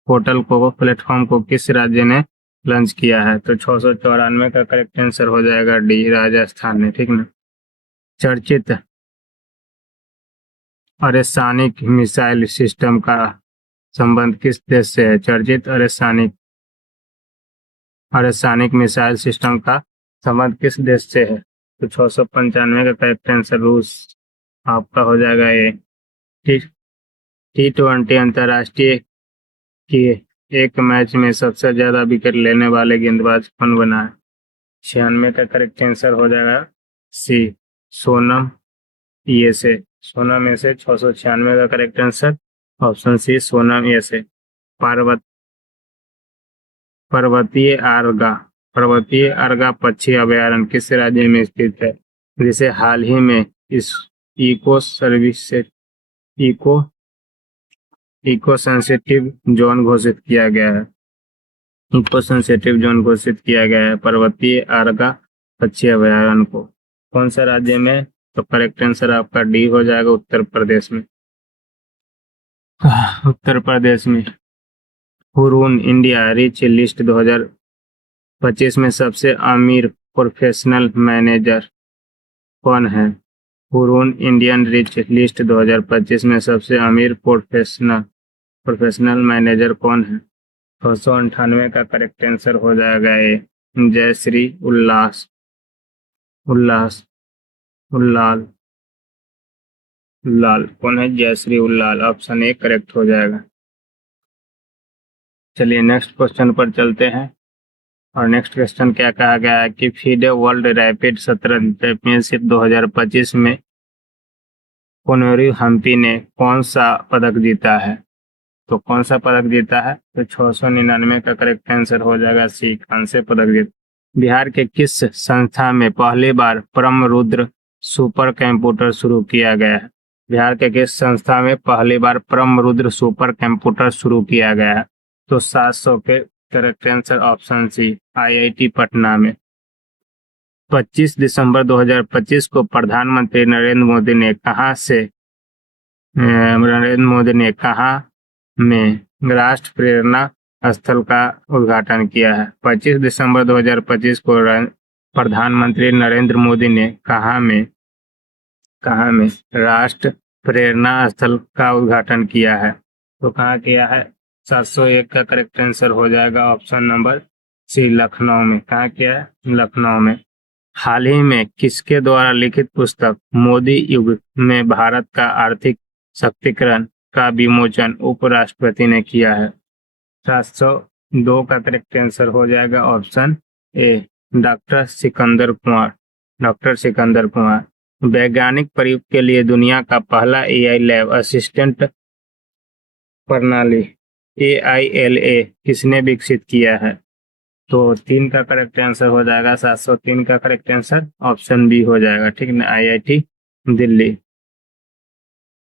पोर्टल को, प्लेटफॉर्म को किस राज्य ने लॉन्च किया है? तो 694 का करेक्ट आंसर हो जाएगा डी, राजस्थान ने। ठीक ना। चर्चित अरेसानिक मिसाइल सिस्टम का संबंध किस देश से है? चर्चित अरेसानिक मिसाइल सिस्टम का संबंध किस देश से है? तो 695 का करेक्ट आंसर रूस आपका हो जाएगा ये। T20 अंतर्राष्ट्रीय के एक मैच में सबसे ज्यादा विकेट लेने वाले गेंदबाज कौन बना है? 96 का करेक्ट आंसर हो जाएगा सी, सोनम ये से। सोनम में से 696 का correct answer option C, Sonam ये से। पर्वतीय अर्गा पक्षी अभयारण्य किस राज्य में स्थित है? जिसे हाल ही में इस इको सेंसिटिव जोन घोषित किया गया है। इको सेंसिटिव जोन घोषित किया गया है पर्वतीय अर्गा पक्षी अभयारण्य को। कौन सा राज्य में? तो करेक्ट आंसर आपका डी हो जाएगा, उत्तर प्रदेश में। उत्तर प्रदेश में। हुरून इंडिया रिच लिस्ट 2025 में सबसे अमीर प्रोफेशनल मैनेजर कौन है? हुरून इंडियन रिच लिस्ट 2025 में सबसे अमीर प्रोफेशनल मैनेजर कौन है? 298 का करेक्ट आंसर हो जाएगा ये, जयश्री उल्लाल कौन है? Jayshree Ullal, option A correct हो जाएगा। चलिए नेक्स्ट क्वेश्चन पर चलते हैं। और नेक्स्ट क्वेश्चन क्या कहा गया है कि फीडे वर्ल्ड रैपिड शतरंज चैंपियनशिप 2025 में कोनेरू हम्पी ने कौन सा पदक जीता है? तो कौन सा पदक जीता है? तो 699 का करेक्ट आंसर हो जाएगा सी, कांस्य पदक जीता। बिहार के किस संस्था में पहली बार परम रुद्र सुपर कंप्यूटर शुरू किया गया है? बिहार के किस संस्था में पहली बार परम रुद्र सुपर कंप्यूटर शुरू किया गया है? तो 700 के correct answer option C, IIT Patna में। 25 दिसंबर 2025 को प्रधानमंत्री नरेंद्र मोदी ने कहाँ में राष्ट्र प्रेरणा स्थल का उद्घाटन किया है? 25 दिसंबर 2025 को प्रधानमंत्री नरेंद्र मोदी ने कहाँ में राष्ट्र प्रेरणा स्थल का उद्घाटन किया है? तो कहाँ किया है? 701 का करेक्ट आंसर हो जाएगा ऑप्शन नंबर सी, लखनऊ में। कहाँ किया है? लखनऊ में। हाल ही में किसके द्वारा लिखित पुस्तक मोदी युग में भारत का आर्थिक शक्तिकरण का विमोचन उपराष्ट्रपति ने किया है? 702 का करेक्ट आंसर हो जाएगा ऑप्शन ए, डॉक्टर सिकंदर कुमार। वैज्ञानिक प्रयोग के लिए दुनिया का पहला AI लैब असिस्टेंट प्रणाली AILA किसने विकसित किया है? तो 3 का करेक्ट आंसर हो जाएगा, 703 का करेक्ट आंसर ऑप्शन बी हो जाएगा। ठीक ना, IIT दिल्ली।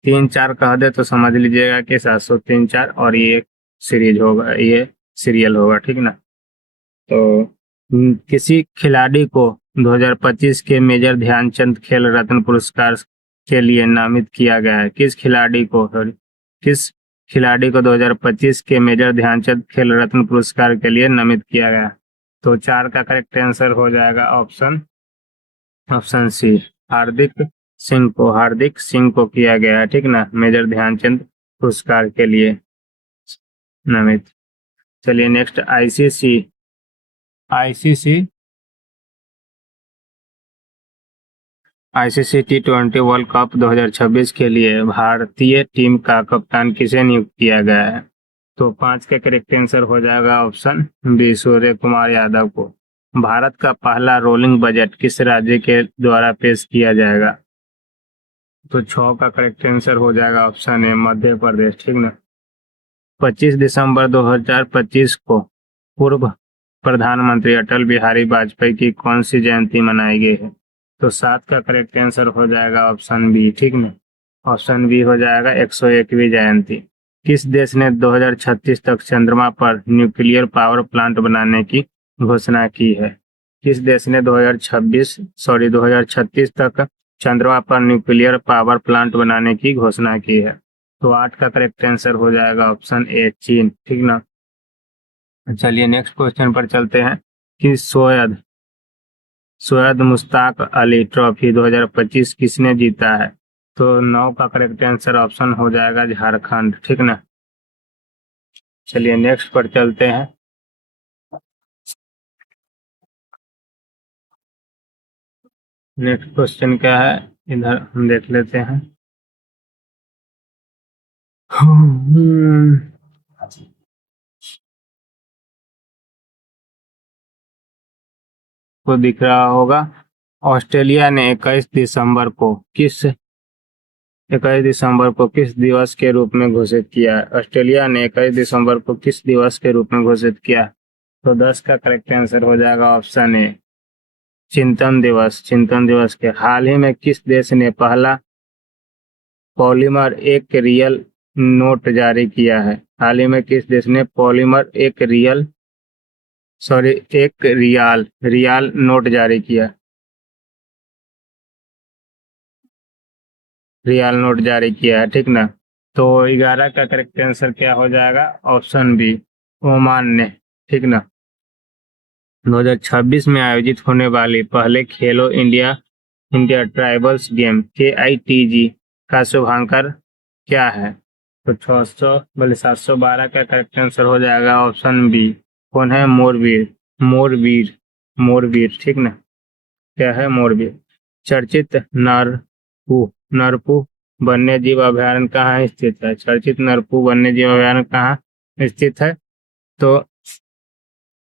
3-4 कह दे तो समझ लीजिएगा कि 703-4 और ये सीरीज होगा, ये सीरियल होगा। ठीक ना। तो किसी खिलाड़ी को 2025 के मेजर ध्यानचंद खेल रत्न पुरस्कार के लिए नामित किया गया है? किस खिलाड़ी को 2025 के मेजर ध्यानचंद खेल रत्न पुरस्कार के लिए नामित किया गया? तो 4 का करेक्ट आंसर हो जाएगा ऑप्शन सी, हार्दिक सिंह को किया गया है। ठीक ना, मेजर ध्यानचंद पुरस्कार के लिए नामित। चलिए next, ICC T20 world cup 2026 के लिए भारतीय टीम का कप्तान किसे नियुक्त किया गया है? तो 5 का करेक्ट आंसर हो जाएगा ऑप्शन बी, सूर्य कुमार यादव को। भारत का पहला रोलिंग बजट किस राज्य के द्वारा पेश किया जाएगा? तो 6 का करेक्ट आंसर हो जाएगा ऑप्शन ए, मध्य प्रदेश। ठीक ना। 25 दिसंबर 2025 को पूर्व प्रधानमंत्री अटल बिहारी वाजपेयी की कौन सी जयंती मनाई गई है? तो 7 का करेक्ट आंसर हो जाएगा ऑप्शन बी। ठीक ना, ऑप्शन बी हो जाएगा 101वीं जयंती। किस देश ने 2036 तक चंद्रमा पर न्यूक्लियर पावर प्लांट बनाने की घोषणा की है? किस देश ने 2036 तक चंद्रमा पर न्यूक्लियर पावर प्लांट बनाने की घोषणा की है? तो 8 का करेक्ट आंसर हो जाएगा ऑप्शन ए, चीन। ठीक ना। चलिए नेक्स्ट क्वेश्चन पर चलते हैं कि सैयद मुश्ताक अली ट्रॉफी 2025 किसने जीता है? तो 9 का करेक्ट आंसर ऑप्शन हो जाएगा झारखंड। ठीक ना। चलिए नेक्स्ट पर चलते हैं। नेक्स्ट क्वेश्चन क्या है, इधर हम देख लेते हैं। को दिख रहा होगा। ऑस्ट्रेलिया ने 21 दिवस के रूप में घोषित किया है? ऑस्ट्रेलिया ने 21 दिसंबर को किस दिवस के रूप में घोषित किया? तो 10 का करेक्ट आंसर हो जाएगा ऑप्शन ए, चिंतन दिवस। चिंतन दिवस के हाल ही में किस देश ने पहला पॉलीमर एक रियल नोट जारी किया है? हाल ही में किस देश ने पॉलीमर एक रियाल नोट जारी किया? रियाल नोट जारी किया है। ठीक ना। तो 11 का करेक्ट आंसर क्या हो जाएगा? ऑप्शन बी, ओमान ने। ठीक ना। 2026 में आयोजित होने वाली पहले खेलो India India tribals game KITG का शुभांकर क्या है? तो 712 का करेक्ट आंसर हो जाएगा ऑप्शन बी, कौन है? मोरवीर। मोरवीर। मोरवीर। ठीक ना। क्या है? मोरवीर। चर्चित नरपू वन्य जीव अभयारण्य कहाँ स्थित है? चर्चित नरपू वन्य जीव अभयारण्य कहाँ स्थित है? तो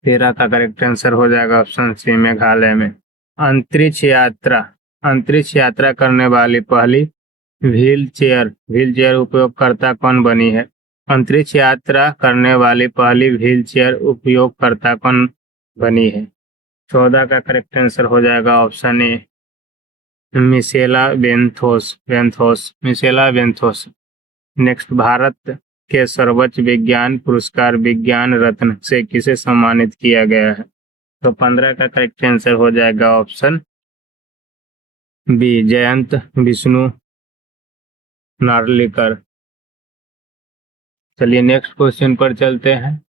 13 का करेक्ट आंसर हो जाएगा ऑप्शन सी, मेघालय में। अंतरिक्ष यात्रा अंतरिक्ष यात्रा करने वाली पहली व्हील चेयर उपयोगकर्ता कौन बनी है? अंतरिक्ष यात्रा करने वाली पहली व्हील चेयर उपयोगकर्ता कौन बनी है? 14 का करेक्ट आंसर हो जाएगा option A, Michaela Benthos. Next, Bharat के सर्वोच्च विज्ञान पुरस्कार विज्ञान रत्न से किसे सम्मानित किया गया है? तो 15 का करेक्ट आंसर हो जाएगा ऑप्शन बी, जयंत विष्णु नार्लिकर। चलिए नेक्स्ट क्वेश्चन पर चलते हैं।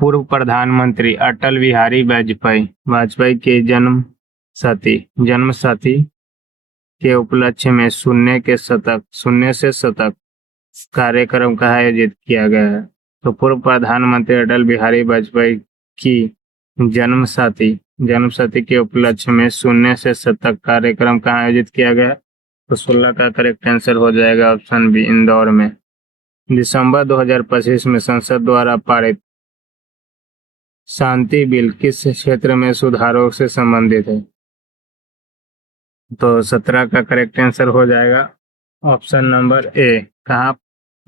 पूर्व प्रधानमंत्री अटल बिहारी वाजपेयी के जन्म शती के उपलक्ष्य में शून्य से शतक कार्यक्रम का आयोजित किया गया है? तो पूर्व प्रधानमंत्री अटल बिहारी वाजपेयी की जन्म शती के उपलक्ष्य में शून्य से शतक कार्यक्रम का आयोजित किया गया? तो 16 का करेक्ट आंसर हो जाएगा ऑप्शन बी, इंदौर में। दिसंबर 2025 में संसद द्वारा पारित शांति बिल किस क्षेत्र में सुधारों से संबंधित है? तो 17 का करेक्ट आंसर हो जाएगा ऑप्शन नंबर ए, कहाँ?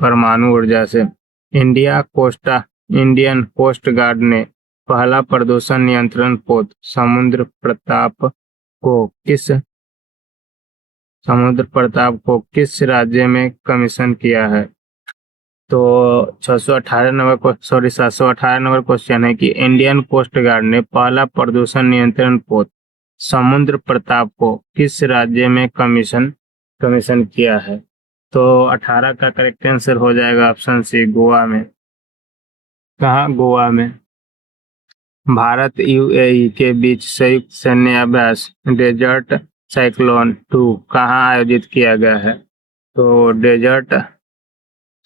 परमाणु ऊर्जा से। इंडियन कोस्ट गार्ड ने पहला प्रदूषण नियंत्रण पोत समुद्र प्रताप को किस राज्य में कमीशन किया है? तो 718 नंबर क्वेश्चन है कि इंडियन कोस्ट गार्ड ने पहला प्रदूषण नियंत्रण पोत समुद्र प्रताप को किस राज्य में कमीशन किया है? तो 18 का करेक्ट आंसर हो जाएगा ऑप्शन सी, गोवा में। कहाँ? गोवा में। भारत UAE के बीच संयुक्त सैन्य अभ्यास डेजर्ट साइक्लोन 2 कहाँ आयोजित किया गया है? तो डेजर्ट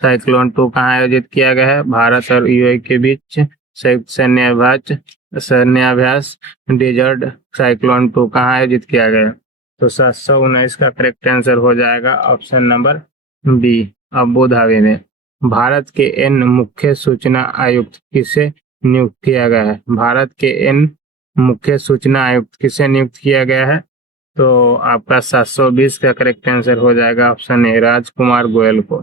साइक्लोन 2 कहाँ आयोजित किया गया है? भारत और UAE के बीच संयुक्त सैन्य अभ्यास डेजर्ट साइक्लोन 2 कहाँ आयोजित किया गया? तो 719 का करेक्ट आंसर हो जाएगा option number B, Abu Dhabi में। भारत के एन मुख्य सूचना आयुक्त किसे नियुक्त किया गया है? भारत के एन मुख्य सूचना आयुक्त किसे नियुक्त किया गया है? तो आपका 720 का करेक्ट आंसर हो जाएगा ऑप्शन ए, राजकुमार गोयल को।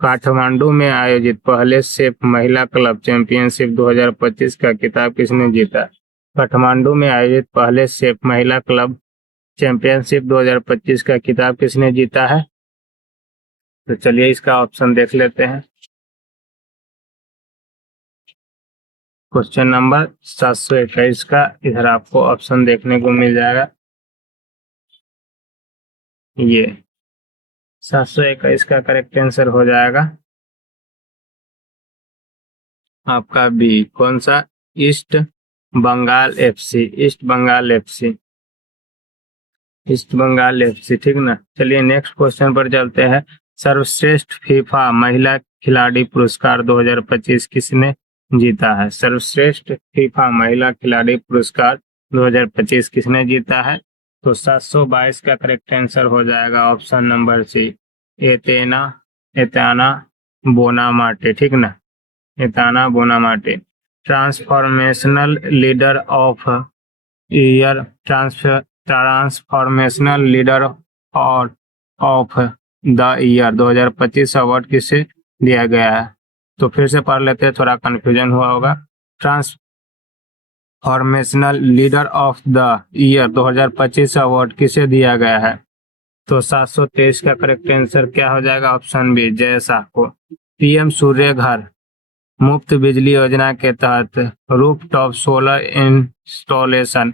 काठमांडू में आयोजित पहले सेफ महिला क्लब चैंपियनशिप 2025 का खिताब किसने जीता? काठमांडू में आयोजित पहले सेफ महिला क्लब चैंपियनशिप 2025 का खिताब किसने जीता है? तो चलिए इसका ऑप्शन देख लेते हैं। क्वेश्चन नंबर 721 का इधर आपको ऑप्शन देखने को मिल जाएगा। ये 721 का करेक्ट आंसर हो जाएगा आपका बी। कौन सा? East Bengal FC. East Bengal FC. East Bengal FC, ठीक ना। चलिए नेक्स्ट क्वेश्चन पर चलते हैं। सर्वश्रेष्ठ फीफा महिला खिलाड़ी पुरस्कार 2025 किसने जीता है? सर्वश्रेष्ठ फीफा महिला खिलाड़ी पुरस्कार 2025 किसने जीता है? तो 722 का करेक्ट आंसर हो जाएगा option number C, Etena Etana Bonamate, ठीक ना। Etana Bonamate. Transformational leader of year, transformational leader और ऑफ द ईयर 2025 अवार्ड किसे दिया गया है? तो फिर से पढ़ लेते हैं, थोड़ा कंफ्यूजन हुआ होगा। Transformational leader of the year 2025 award किसे दिया गया है? तो 723 का करेक्ट आंसर क्या हो जाएगा? ऑप्शन बी, जय शाह को। पीएम सूर्य घर मुफ्त बिजली योजना के तहत रूफटॉप सोलर इंस्टॉलेशन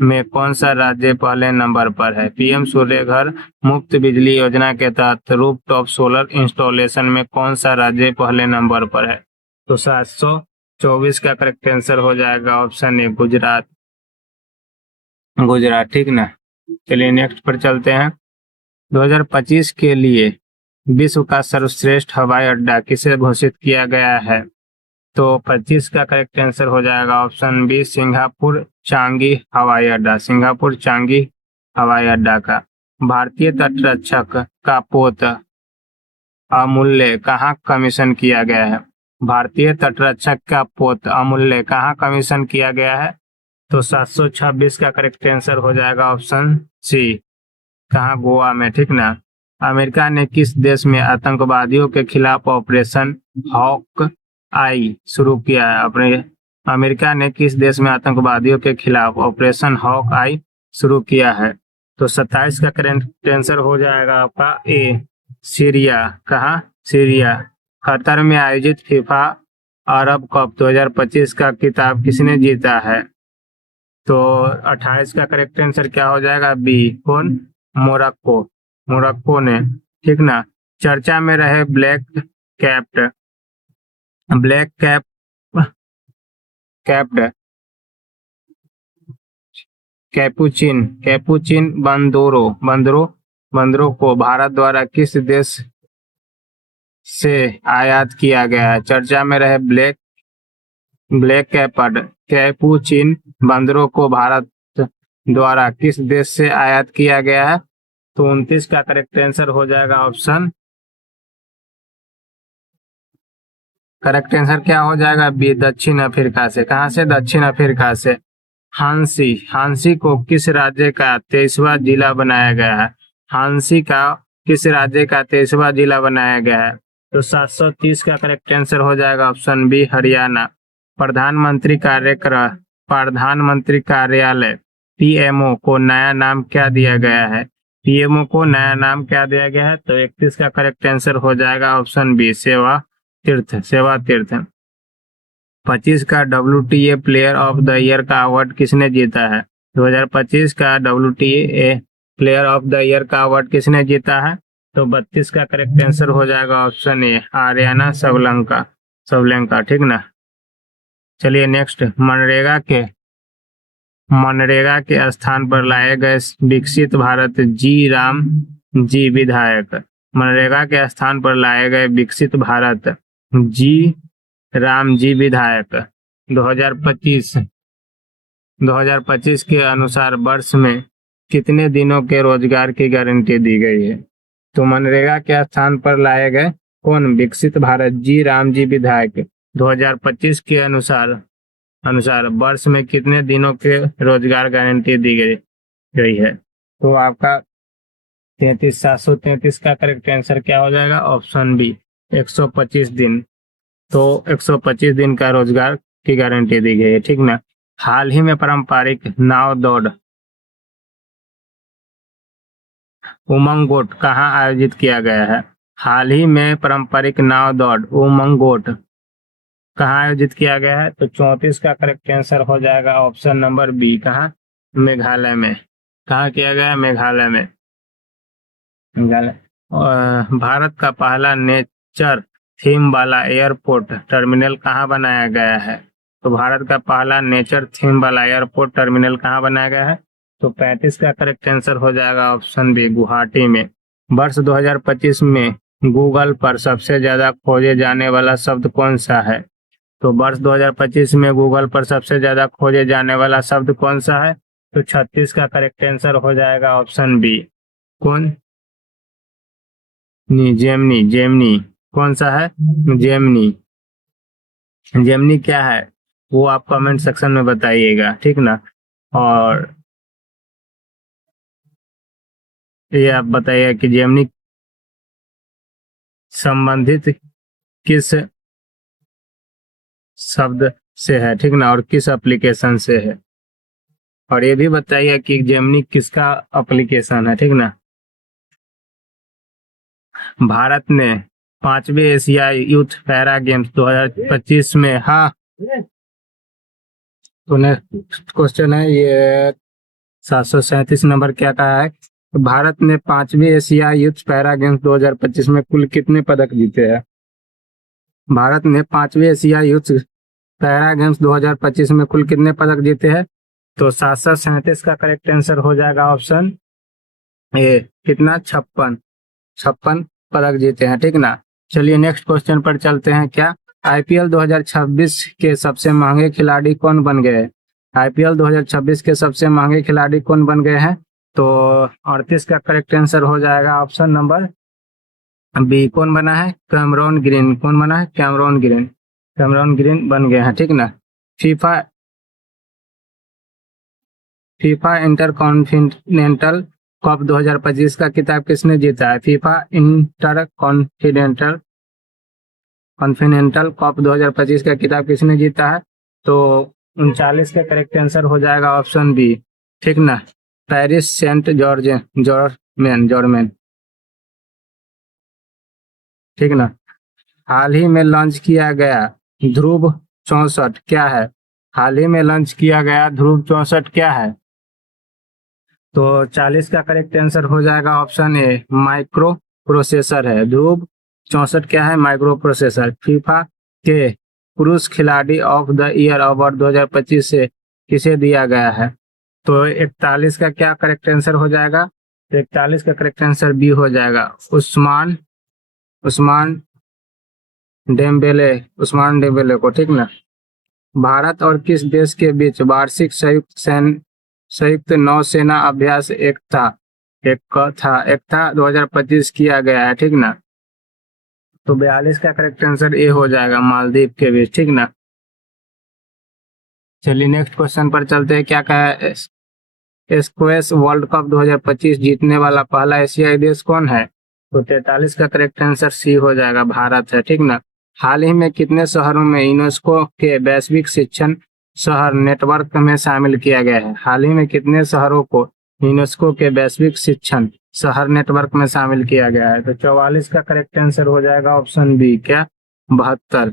में कौन सा राज्य पहले नंबर पर है? पीएम सूर्य घर मुफ्त बिजली योजना के तहत रूफटॉप सोलर इंस्टॉलेशन में कौन सा राज्य पहले नंबर पर है? तो 724 का करेक्ट आंसर हो जाएगा ऑप्शन ए, गुजरात। गुजरात, ठीक ना। चलिए नेक्स्ट पर चलते हैं। 2025 के लिए विश्व का सर्वश्रेष्ठ हवाई अड्डा किसे घोषित किया गया है? तो 25 का करेक्ट आंसर हो जाएगा ऑप्शन बी, सिंगापुर चांगी हवाई अड्डा। सिंगापुर चांगी हवाई अड्डा का। भारतीय तटरक्षक का पोत अमूल्य कहाँ कमीशन किया गया है? भारतीय तटरक्षक का पोत अमूल्य कहाँ कमीशन किया गया है? तो 726 का करेक्ट आंसर हो जाएगा ऑप्शन सी, कहाँ? गोवा में, ठीक ना। अमेरिका ने किस देश में आतंकवादियों के खिलाफ ऑपरेशन हॉक आई शुरू किया है? अपने अमेरिका ने किस देश में आतंकवादियों के खिलाफ ऑपरेशन हॉक आई शुरू किया है? तो 27 का करेक्ट आंसर हो जाएगा आपका ए, सीरिया। कहाँ? सीरिया। कतर में आयोजित फीफा अरब कप 2025 का खिताब किसने जीता है? तो 28 का करेक्ट आंसर क्या हो जाएगा? बी, कौन? मोरक्को। मोरक्को ने, ठीक ना। चर्चा में रहे ब्लैक कैप्ड कैपुचिन बंदरों को भारत द्वारा किस देश से आयात किया गया है? चर्चा में रहे ब्लैक कैपुचिन बंदरों को भारत द्वारा किस देश से आयात किया गया है? तो 29 का करेक्ट आंसर हो जाएगा ऑप्शन। करेक्ट आंसर क्या हो जाएगा? बी, दक्षिण अफ्रीका से। कहाँ से? दक्षिण अफ्रीका से। हांसी को किस राज्य का 23वां जिला बनाया गया है? हांसी का किस राज्य का 23वां जिला बनाया गया है? तो 730 का करेक्ट आंसर हो जाएगा ऑप्शन बी, हरियाणा। प्रधानमंत्री कार्यालय पीएमओ को नया नाम क्या दिया गया है? पीएमओ को नया नाम क्या दिया गया है? तो 31 का करेक्ट आंसर हो जाएगा ऑप्शन बी, सेवा तीर्थ। 25 का WTA player of the year का अवार्ड किसने जीता है? 2025 का WTA player of the year का अवार्ड किसने जीता है? तो 32 का करेक्ट आंसर हो जाएगा ऑप्शन ए, आर्याना सबलंका, ठीक ना। चलिए नेक्स्ट, मनरेगा के स्थान पर लाए गए विकसित भारत राम जी विधायक। मनरेगा के स्थान पर लाए गए विकसित भारत राम जी विधायक 2025 के अनुसार वर्ष में कितने दिनों के रोजगार की गारंटी दी गई है? तो मनरेगा के स्थान पर लाए गए कौन? विकसित भारत राम जी विधायक 2025 के अनुसार वर्ष में कितने दिनों के रोजगार गारंटी दी गई है? तो आपका 733 का करेक्ट आंसर क्या हो जाएगा? ऑप्शन बी, 125 दिन। तो 125 दिन का रोजगार की गारंटी दी गई है, ठीक ना। हाल ही में पारंपरिक नाव दौड़ उमंग गोट कहाँ आयोजित किया गया है? हाल ही में पारंपरिक नाव दौड़ उमंग गोट कहाँ आयोजित किया गया है? तो 34 का करेक्ट आंसर हो जाएगा ऑप्शन नंबर बी। कहाँ? मेघालय में। कहाँ किया गया है? मेघालय में। मेघालय। भारत का पहला नेचर थीम वाला एयरपोर्ट टर्मिनल कहाँ बनाया गया है? तो भारत का पहला नेचर थीम वाला एयरपोर्ट टर्मिनल कहाँ बनाया गया है? तो 35 का करेक्ट आंसर हो जाएगा ऑप्शन बी, गुवाहाटी में। वर्ष 2025 में गूगल पर सबसे ज्यादा खोजे जाने वाला शब्द कौन सा है? तो वर्ष 2025 में गूगल पर सबसे ज्यादा खोजे जाने वाला शब्द कौन सा है? तो 36 का करेक्ट आंसर हो जाएगा ऑप्शन बी। कौन? जेमनी। जेमनी कौन सा है? जेमनी। जेमनी क्या है वो आप कमेंट सेक्शन में बताइएगा, ठीक ना। और ये आप बताइए कि जेमनी संबंधित किस शब्द से है, ठीक ना, और किस एप्लीकेशन से है। और ये भी बताइए कि जेमनी किसका एप्लीकेशन है, ठीक ना। भारत ने 5वें एशियाई यूथ पैरा गेम्स 2025 में, हाँ तो नेक्स्ट क्वेश्चन है ये 737 नंबर क्या कहा है? भारत ने 5वें एशियाई यूथ पैरा गेम्स 2025 में कुल कितने पदक जीते हैं? भारत ने 5वें एशियाई यूथ पैरा गेम्स 2025 में कुल कितने पदक जीते हैं? तो 737 का करेक्ट आंसर हो जाएगा ऑप्शन ए। कितना? 56। 56 पदक जीते हैं, ठीक ना। चलिए नेक्स्ट क्वेश्चन पर चलते हैं। क्या आईपीएल 2026 के सबसे महंगे खिलाड़ी कौन बन गए? आईपीएल 2026 के सबसे महंगे खिलाड़ी कौन बन गए हैं? तो 38 का करेक्ट आंसर हो जाएगा ऑप्शन नंबर बी। कौन बना है? Cameron green. कौन बना है? Cameron green. कैमरॉन ग्रीन बन गए हैं, ठीक ना। FIFA FIFA inter continental cup 2025 का खिताब किसने जीता है? फीफा इंटर कॉन्टिनेंटल कप 2025 का खिताब किसने जीता है? तो 39 का करेक्ट आंसर हो जाएगा ऑप्शन बी, ठीक ना। पेरिस सेंट जॉर्ज जॉर्मेन, ठीक ना। हाल ही में लॉन्च किया गया ध्रुव 64 क्या है? हाल ही में लॉन्च किया गया ध्रुव 64 क्या है? तो 40 का करेक्ट आंसर हो जाएगा ऑप्शन ए, माइक्रो प्रोसेसर है। ध्रुव 64 क्या है? Micro processor. फीफा के पुरुष खिलाड़ी ऑफ द ईयर अवार्ड 2025 से किसे दिया गया है? तो 41 का क्या करेक्ट आंसर हो जाएगा? तो 41 का करेक्ट आंसर बी हो जाएगा, उस्मान उस्मान उस्मान डेम्बेले को, ठीक ना। भारत और किस देश के बीच वार्षिक संयुक्त नौसेना अभ्यास एकता 2025 किया गया है, ठीक ना। तो 42 का करेक्ट आंसर ए हो जाएगा, मालदीव के बीच, ठीक ना। चलिए नेक्स्ट क्वेश्चन पर चलते हैं। क्या कहा है? स्क्वैश वर्ल्ड कप 2025 जीतने वाला पहला एशियाई देश कौन है? तो 43 का करेक्ट आंसर सी हो जाएगा, भारत है, ठीक ना। हाल ही में कितने शहरों में यूनेस्को के वैश्विक शिक्षण शहर नेटवर्क में शामिल किया गया है? हाल ही में कितने शहरों को यूनेस्को के वैश्विक शिक्षण शहर नेटवर्क में शामिल किया गया है? तो 44 का करेक्ट आंसर हो जाएगा ऑप्शन बी, क्या? 72।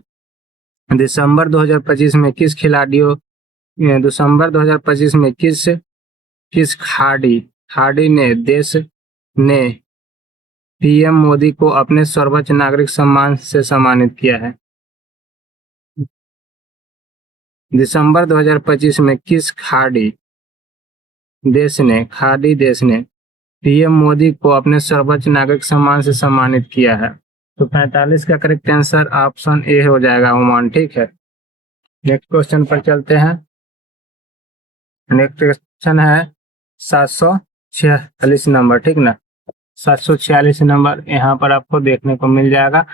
दिसंबर 2025 में किस खिलाड़ियों दिसंबर 2025 में किस हार्डी ने देश ने पीएम मोदी को अपने सर्वोच्च नागरिक सम्मान से सम्मानित किया है? दिसंबर 2025 में किस खाड़ी देश ने पीएम मोदी को अपने सर्वोच्च नागरिक सम्मान से सम्मानित किया है? तो 45 का करेक्ट आंसर ऑप्शन ए हो जाएगा, ओमान, ठीक है। नेक्स्ट क्वेश्चन पर चलते हैं। नेक्स्ट क्वेश्चन है 746 नंबर, ठीक ना। 746 नंबर यहाँ पर आपको देखने को मिल जाएगा।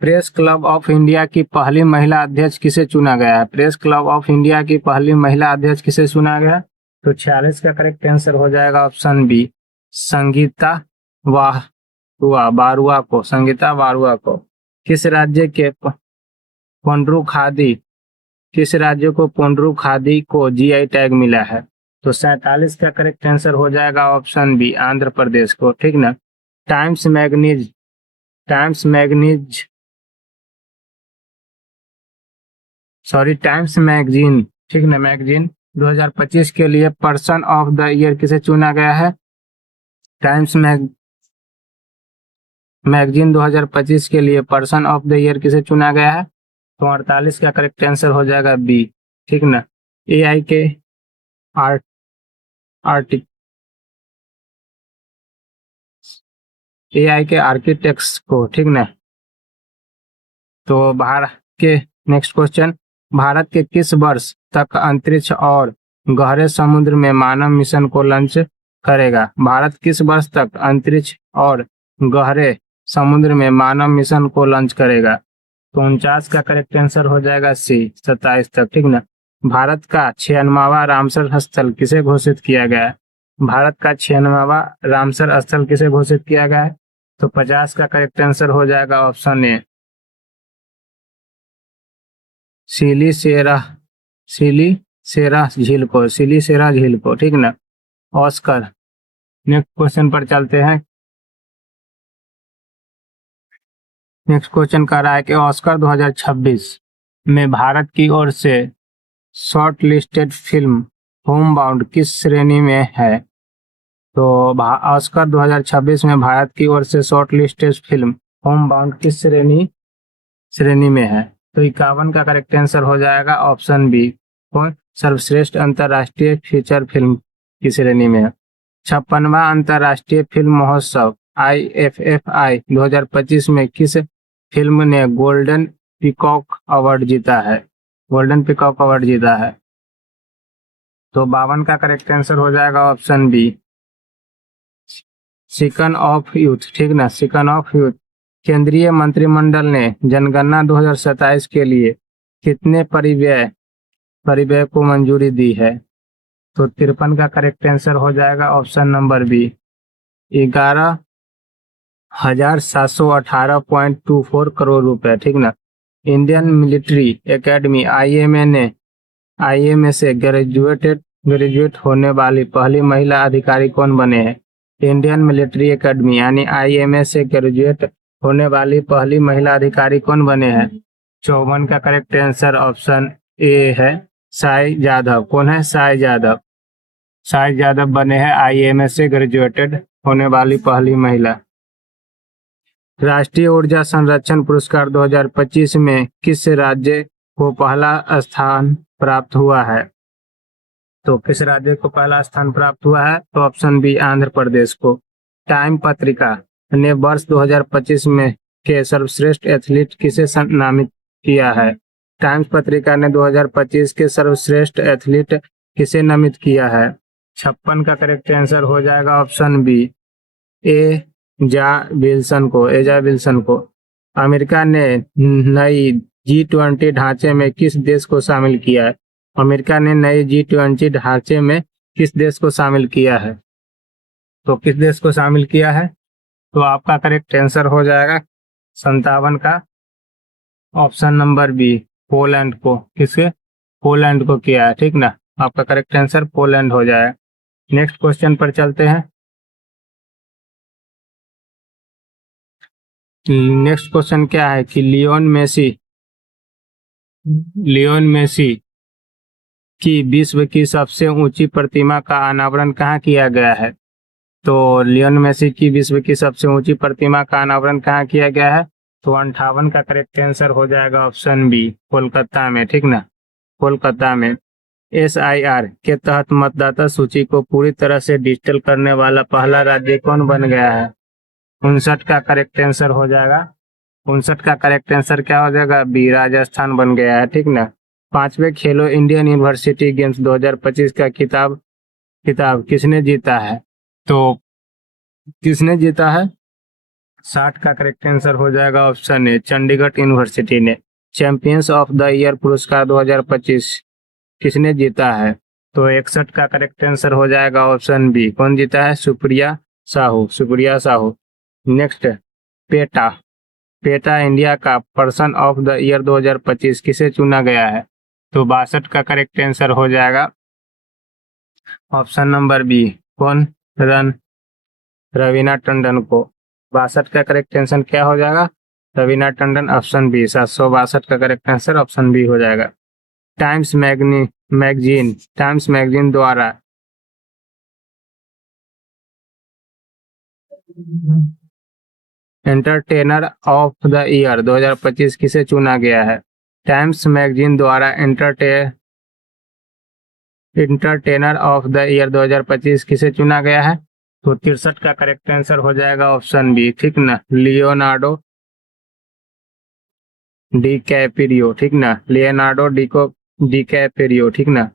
प्रेस क्लब ऑफ इंडिया की पहली महिला अध्यक्ष किसे चुना गया है? प्रेस क्लब ऑफ इंडिया की पहली महिला अध्यक्ष किसे चुना गया? तो 46 का करेक्ट आंसर हो जाएगा ऑप्शन बी, संगीता बारुआ को। संगीता बारुआ को। किस राज्य के पोंड्रू खादी किस राज्य को पोंड्रू खादी को जीआई टैग मिला है? तो 47 का करेक्ट आंसर हो जाएगा ऑप्शन बी, आंध्र प्रदेश को, ठीक ना। Times manganese sorry times magazine, ठीक ना, मैगजीन 2025 के लिए पर्सन ऑफ द ईयर किसे चुना गया है? टाइम्स मैगजीन 2025 के लिए पर्सन ऑफ द ईयर किसे चुना गया है? तो 48 का करेक्ट आंसर हो जाएगा बी, ठीक ना। एआई के आर्ट आर्टिक एआई के आर्किटेक्ट्स को, ठीक ना। तो भारत के नेक्स्ट क्वेश्चन, भारत के किस वर्ष तक अंतरिक्ष और गहरे समुद्र में मानव मिशन को लॉन्च करेगा? भारत किस वर्ष तक अंतरिक्ष और गहरे समुद्र में मानव मिशन को लॉन्च करेगा? तो 49 का करेक्ट आंसर हो जाएगा सी, 27 तक, ठीक ना। भारत का 96वां रामसर स्थल किसे घोषित किया गया है? भारत का 96वां रामसर स्थल किसे घोषित किया गया है? तो 50 का करेक्ट आंसर हो जाएगा ऑप्शन ए, सिलीसेरा झील को, ठीक ना। ऑस्कर, नेक्स्ट क्वेश्चन पर चलते हैं। नेक्स्ट क्वेश्चन कह रहा है कि ऑस्कर 2026 में भारत की ओर से short listed film home bound किस श्रेणी में है? तो ऑस्कर 2026 में भारत की ओर से short listed film home bound किस श्रेणी में है? तो 51 का करेक्ट आंसर हो जाएगा ऑप्शन बी, कौन? सर्वश्रेष्ठ अंतर्राष्ट्रीय फीचर फिल्म की श्रेणी में है। 56वां अंतर्राष्ट्रीय फिल्म महोत्सव IFFI 2025 में किस फिल्म ने गोल्डन पीकॉक अवार्ड जीता है? तो 52 का करेक्ट आंसर हो जाएगा ऑप्शन बी, सिकन ऑफ यूथ, ठीक ना, सिकन ऑफ यूथ। केंद्रीय मंत्रिमंडल ने जनगणना 2027 के लिए कितने परिव्यय को मंजूरी दी है? तो 53 का करेक्ट आंसर हो जाएगा ऑप्शन नंबर बी, 11,718.24 करोड़ रुपए, ठीक ना। इंडियन मिलिट्री एकेडमी IMA से ग्रेजुएट होने वाली पहली महिला अधिकारी कौन बने हैं? इंडियन मिलिट्री एकेडमी यानी IMA से ग्रेजुएट होने वाली पहली महिला अधिकारी कौन बने हैं? 54 का करेक्ट आंसर ऑप्शन ए है, साई जाधव। कौन है? साई जाधव बने हैं IMA से ग्रेजुएटेड होने वाली पहली महिला। राष्ट्रीय ऊर्जा संरक्षण पुरस्कार 2025 में किस राज्य को पहला स्थान प्राप्त हुआ है? तो किस राज्य को पहला स्थान प्राप्त हुआ है? तो ऑप्शन बी, आंध्र प्रदेश को। टाइम पत्रिका ने वर्ष 2025 में के सर्वश्रेष्ठ एथलीट किसे नामित किया है? टाइम्स पत्रिका ने 2025 के सर्वश्रेष्ठ एथलीट किसे नामित किया है? 56 का करेक्ट आंसर हो जाएगा ऑप्शन बी, एजा विल्सन को। अमेरिका ने नई G20 ढांचे में किस देश को शामिल किया है? अमेरिका ने नई G20 ढांचे में किस देश को शामिल किया है? तो किस देश को शामिल किया है? तो आपका करेक्ट आंसर हो जाएगा 57 का ऑप्शन नंबर बी, पोलैंड को। किसके? पोलैंड को किया है, ठीक ना। आपका करेक्ट आंसर पोलैंड हो जाएगा। नेक्स्ट क्वेश्चन पर चलते हैं। नेक्स्ट क्वेश्चन क्या है कि लियोन मेसी की विश्व की सबसे ऊंची प्रतिमा का अनावरण कहाँ किया गया है? तो लियोन मेसी की विश्व की सबसे ऊंची प्रतिमा का अनावरण कहाँ किया गया है? तो 58 का करेक्ट आंसर हो जाएगा ऑप्शन बी, कोलकाता में, ठीक ना, कोलकाता में। SIR के तहत मतदाता सूची को पूरी तरह से डिजिटल करने वाला पहला राज्य कौन बन गया है? 59 का करेक्ट आंसर हो जाएगा, 59 का करेक्ट आंसर क्या हो जाएगा? बी, राजस्थान बन गया है, ठीक ना। 5वें खेलो इंडियन यूनिवर्सिटी गेम्स 2025 का किताब किसने जीता है? तो किसने जीता है? 60 का करेक्ट आंसर हो जाएगा ऑप्शन ए, चंडीगढ़ यूनिवर्सिटी ने। चैंपियंस ऑफ द ईयर पुरस्कार 2025 किसने जीता है? तो 61 का करेक्ट आंसर हो जाएगा ऑप्शन बी, कौन जीता है? Supriya Sahu. Next, PETA India का पर्सन ऑफ द ईयर 2025 किसे चुना गया है? तो 62 का करेक्ट आंसर हो जाएगा ऑप्शन नंबर बी, कौन? रवीना टंडन को। 62 का करेक्ट आंसर क्या हो जाएगा? रवीना टंडन, ऑप्शन बी, 762 का करेक्ट आंसर ऑप्शन बी हो जाएगा। टाइम्स मैगजीन द्वारा एंटरटेनर ऑफ द ईयर 2025 किसे चुना गया है? टाइम्स मैगजीन द्वारा एंटरटेनर ऑफ द ईयर 2025 किसे चुना गया है? तो 63 का करेक्ट आंसर हो जाएगा ऑप्शन बी, ठीक ना, लियोनार्डो डी कैपिरियो, ठीक ना, लियोनार्डो डी कैपिरियो, ठीक ना।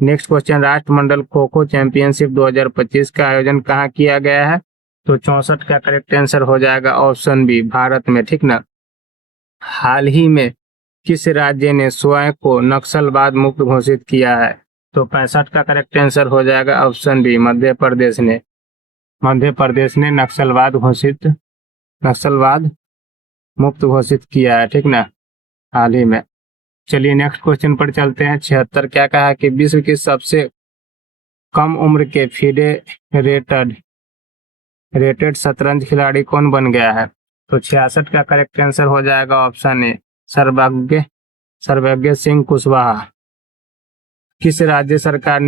नेक्स्ट क्वेश्चन, राष्ट्रमंडल खो खो चैंपियनशिप 2025 का आयोजन कहाँ किया गया है? तो 64 का करेक्ट आंसर हो जाएगा ऑप्शन बी, भारत में, ठीक ना। हाल ही में किस राज्य ने स्वयं को नक्सलवाद मुक्त घोषित किया है? तो 65 का करेक्ट आंसर हो जाएगा ऑप्शन बी, मध्य प्रदेश ने नक्सलवाद मुक्त घोषित किया है, ठीक ना, हाल ही में। चलिए नेक्स्ट क्वेश्चन पर चलते हैं। 76 क्या कहा कि विश्व की सबसे कम उम्र के FIDE रेटेड शतरंज खिलाड़ी कौन बन गया है? तो 66 का करेक्ट आंसर हो जाएगा ऑप्शन ए, सर्वज्ञ सिंह कुशवाहा। किस राज्य सरकार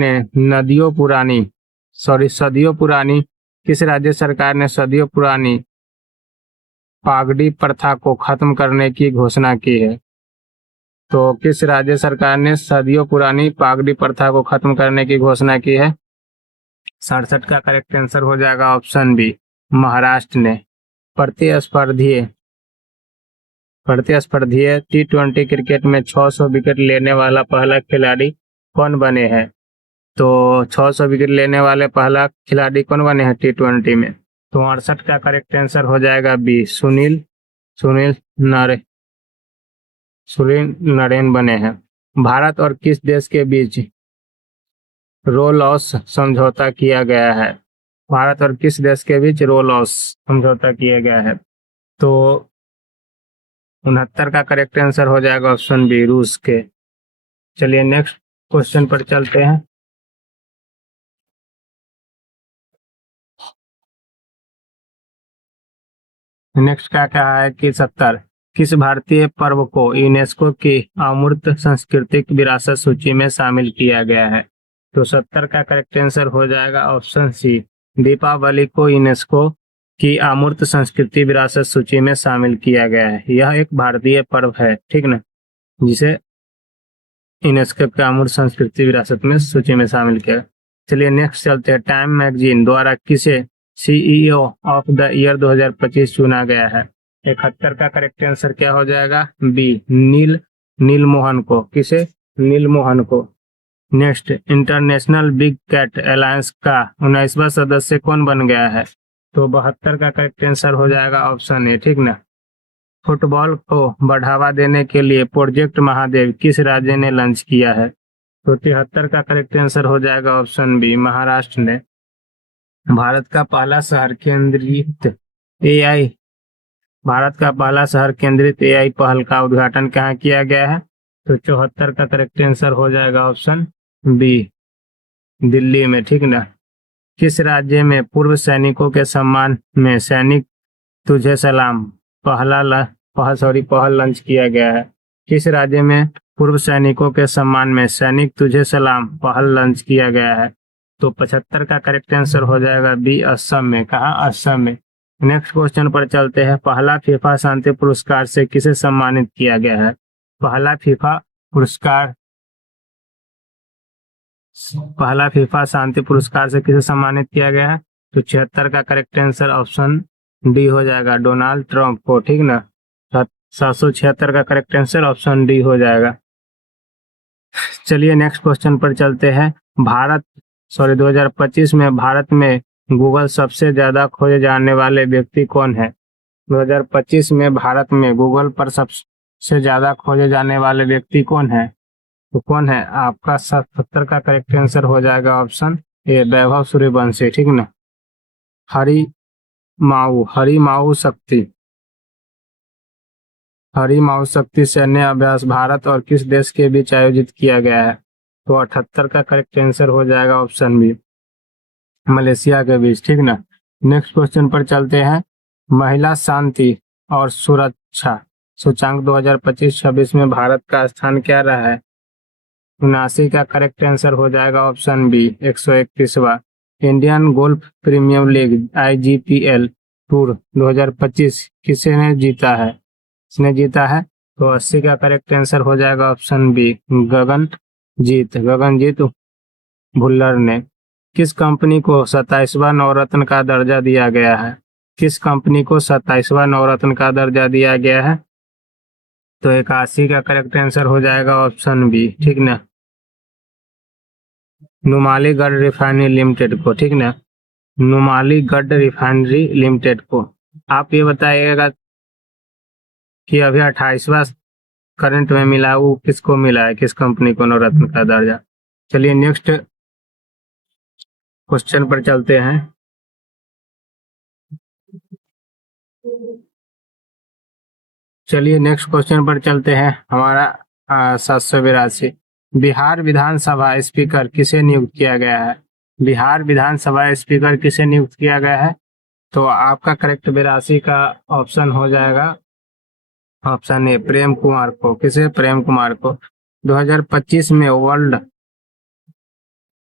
ने सदियों पुरानी पागड़ी प्रथा को खत्म करने की घोषणा की है? तो किस राज्य सरकार ने सदियों पुरानी पागड़ी प्रथा को खत्म करने की घोषणा की है? 67 का करेक्ट आंसर हो जाएगा ऑप्शन बी, महाराष्ट्र ने। प्रतिस्पर्धी T20 क्रिकेट में 600 विकेट लेने वाला पहला खिलाड़ी कौन बने हैं? तो 600 विकेट लेने वाले पहला खिलाड़ी कौन बने हैं T20 में? तो 68 का करेक्ट आंसर हो जाएगा बी, सुनील नरेन बने हैं। भारत और किस देश के बीच रो लॉस समझौता किया गया है? भारत और किस देश के बीच रो लॉस समझौता किया गया है? तो 69 का करेक्ट आंसर हो जाएगा ऑप्शन बी, रूस के। चलिए नेक्स्ट क्वेश्चन पर चलते हैं। नेक्स्ट क्या कहा है कि 70 किस भारतीय पर्व को यूनेस्को की अमूर्त सांस्कृतिक विरासत सूची में शामिल किया गया है? तो 70 का करेक्ट आंसर हो जाएगा ऑप्शन सी, दीपावली को यूनेस्को की अमूर्त संस्कृति विरासत सूची में शामिल किया गया है। यह एक भारतीय पर्व है, ठीक ना, जिसे यूनेस्को के अमूर्त संस्कृति विरासत में सूची में शामिल किया। चलिए नेक्स्ट चलते हैं। टाइम मैगजीन द्वारा किसे CEO ऑफ द ईयर 2025 चुना गया है? 71 का करेक्ट आंसर क्या हो जाएगा? बी, नील मोहन को। किसे? नील मोहन को। Next, international big cat alliance का 19वां सदस्य कौन बन गया है? तो 72 का करेक्ट आंसर हो जाएगा ऑप्शन ए, ठीक ना। फुटबॉल को बढ़ावा देने के लिए प्रोजेक्ट महादेव किस राज्य ने लॉन्च किया है? तो 73 का करेक्ट आंसर हो जाएगा ऑप्शन बी, महाराष्ट्र ने। भारत का पहला शहर केंद्रित AI पहल का उद्घाटन कहाँ किया गया है? तो 74 का करेक्ट आंसर हो जाएगा ऑप्शन बी, दिल्ली में, ठीक ना। किस राज्य में पूर्व सैनिकों के सम्मान में सैनिक तुझे सलाम पहल लॉन्च किया गया है? किस राज्य में पूर्व सैनिकों के सम्मान में सैनिक तुझे सलाम पहल लॉन्च किया गया है? तो 75 का करेक्ट आंसर हो जाएगा बी, असम में। कहा? असम में। नेक्स्ट क्वेश्चन पर चलते हैं। पहला फीफा शांति पुरस्कार से किसे सम्मानित किया गया है? पहला फीफा शांति पुरस्कार से किसे सम्मानित किया गया है? तो 76 का करेक्ट आंसर ऑप्शन डी हो जाएगा, डोनाल्ड ट्रंप को, ठीक ना। 776 का करेक्ट आंसर ऑप्शन डी हो जाएगा। चलिए नेक्स्ट क्वेश्चन पर चलते हैं। 2025 में भारत में गूगल सबसे ज्यादा खोजे जाने वाले व्यक्ति कौन है? 2025 में भारत में गूगल पर सबसे ज्यादा खोजे जाने वाले व्यक्ति कौन है? तो कौन है? आपका 70 का करेक्ट आंसर हो जाएगा ऑप्शन ए, वैभव सूर्यवंशी, ठीक ना। हरी माऊ शक्ति सैन्य अभ्यास भारत और किस देश के बीच आयोजित किया गया है? तो 78 का करेक्ट आंसर हो जाएगा ऑप्शन बी, मलेशिया के बीच, ठीक ना। नेक्स्ट क्वेश्चन पर चलते हैं। महिला शांति और सुरक्षा सूचांक 2025-26 में भारत का स्थान क्या रहा है? 79 का करेक्ट आंसर हो जाएगा ऑप्शन बी 131वां। Indian golf premier league IGPL tour 2025 किसने जीता है? किसने जीता है? तो 80 का करेक्ट आंसर हो जाएगा ऑप्शन बी गगनजीत भुल्लर ने। किस कंपनी को 27वां नवरत्न का दर्जा दिया गया है? किस कंपनी को 27वां नवरत्न का दर्जा दिया गया है? तो 81 का करेक्ट आंसर हो जाएगा ऑप्शन बी, ठीक ना, नुमालीगढ़ रिफाइनरी लिमिटेड को, ठीक ना, नुमालीगढ़ रिफाइनरी लिमिटेड को। आप ये बताइएगा कि अभी 28वां करंट में मिला वो किसको मिला है, किस कंपनी को नवरत्न का दर्जा। चलिए नेक्स्ट क्वेश्चन पर चलते हैं। चलिए नेक्स्ट क्वेश्चन पर चलते हैं। हमारा 782 बिहार विधानसभा स्पीकर किसे नियुक्त किया गया है? बिहार विधानसभा स्पीकर किसे नियुक्त किया गया है? तो आपका करेक्ट 82 का ऑप्शन हो जाएगा ऑप्शन ए प्रेम कुमार को। किसे? प्रेम कुमार को। 2025 में वर्ल्ड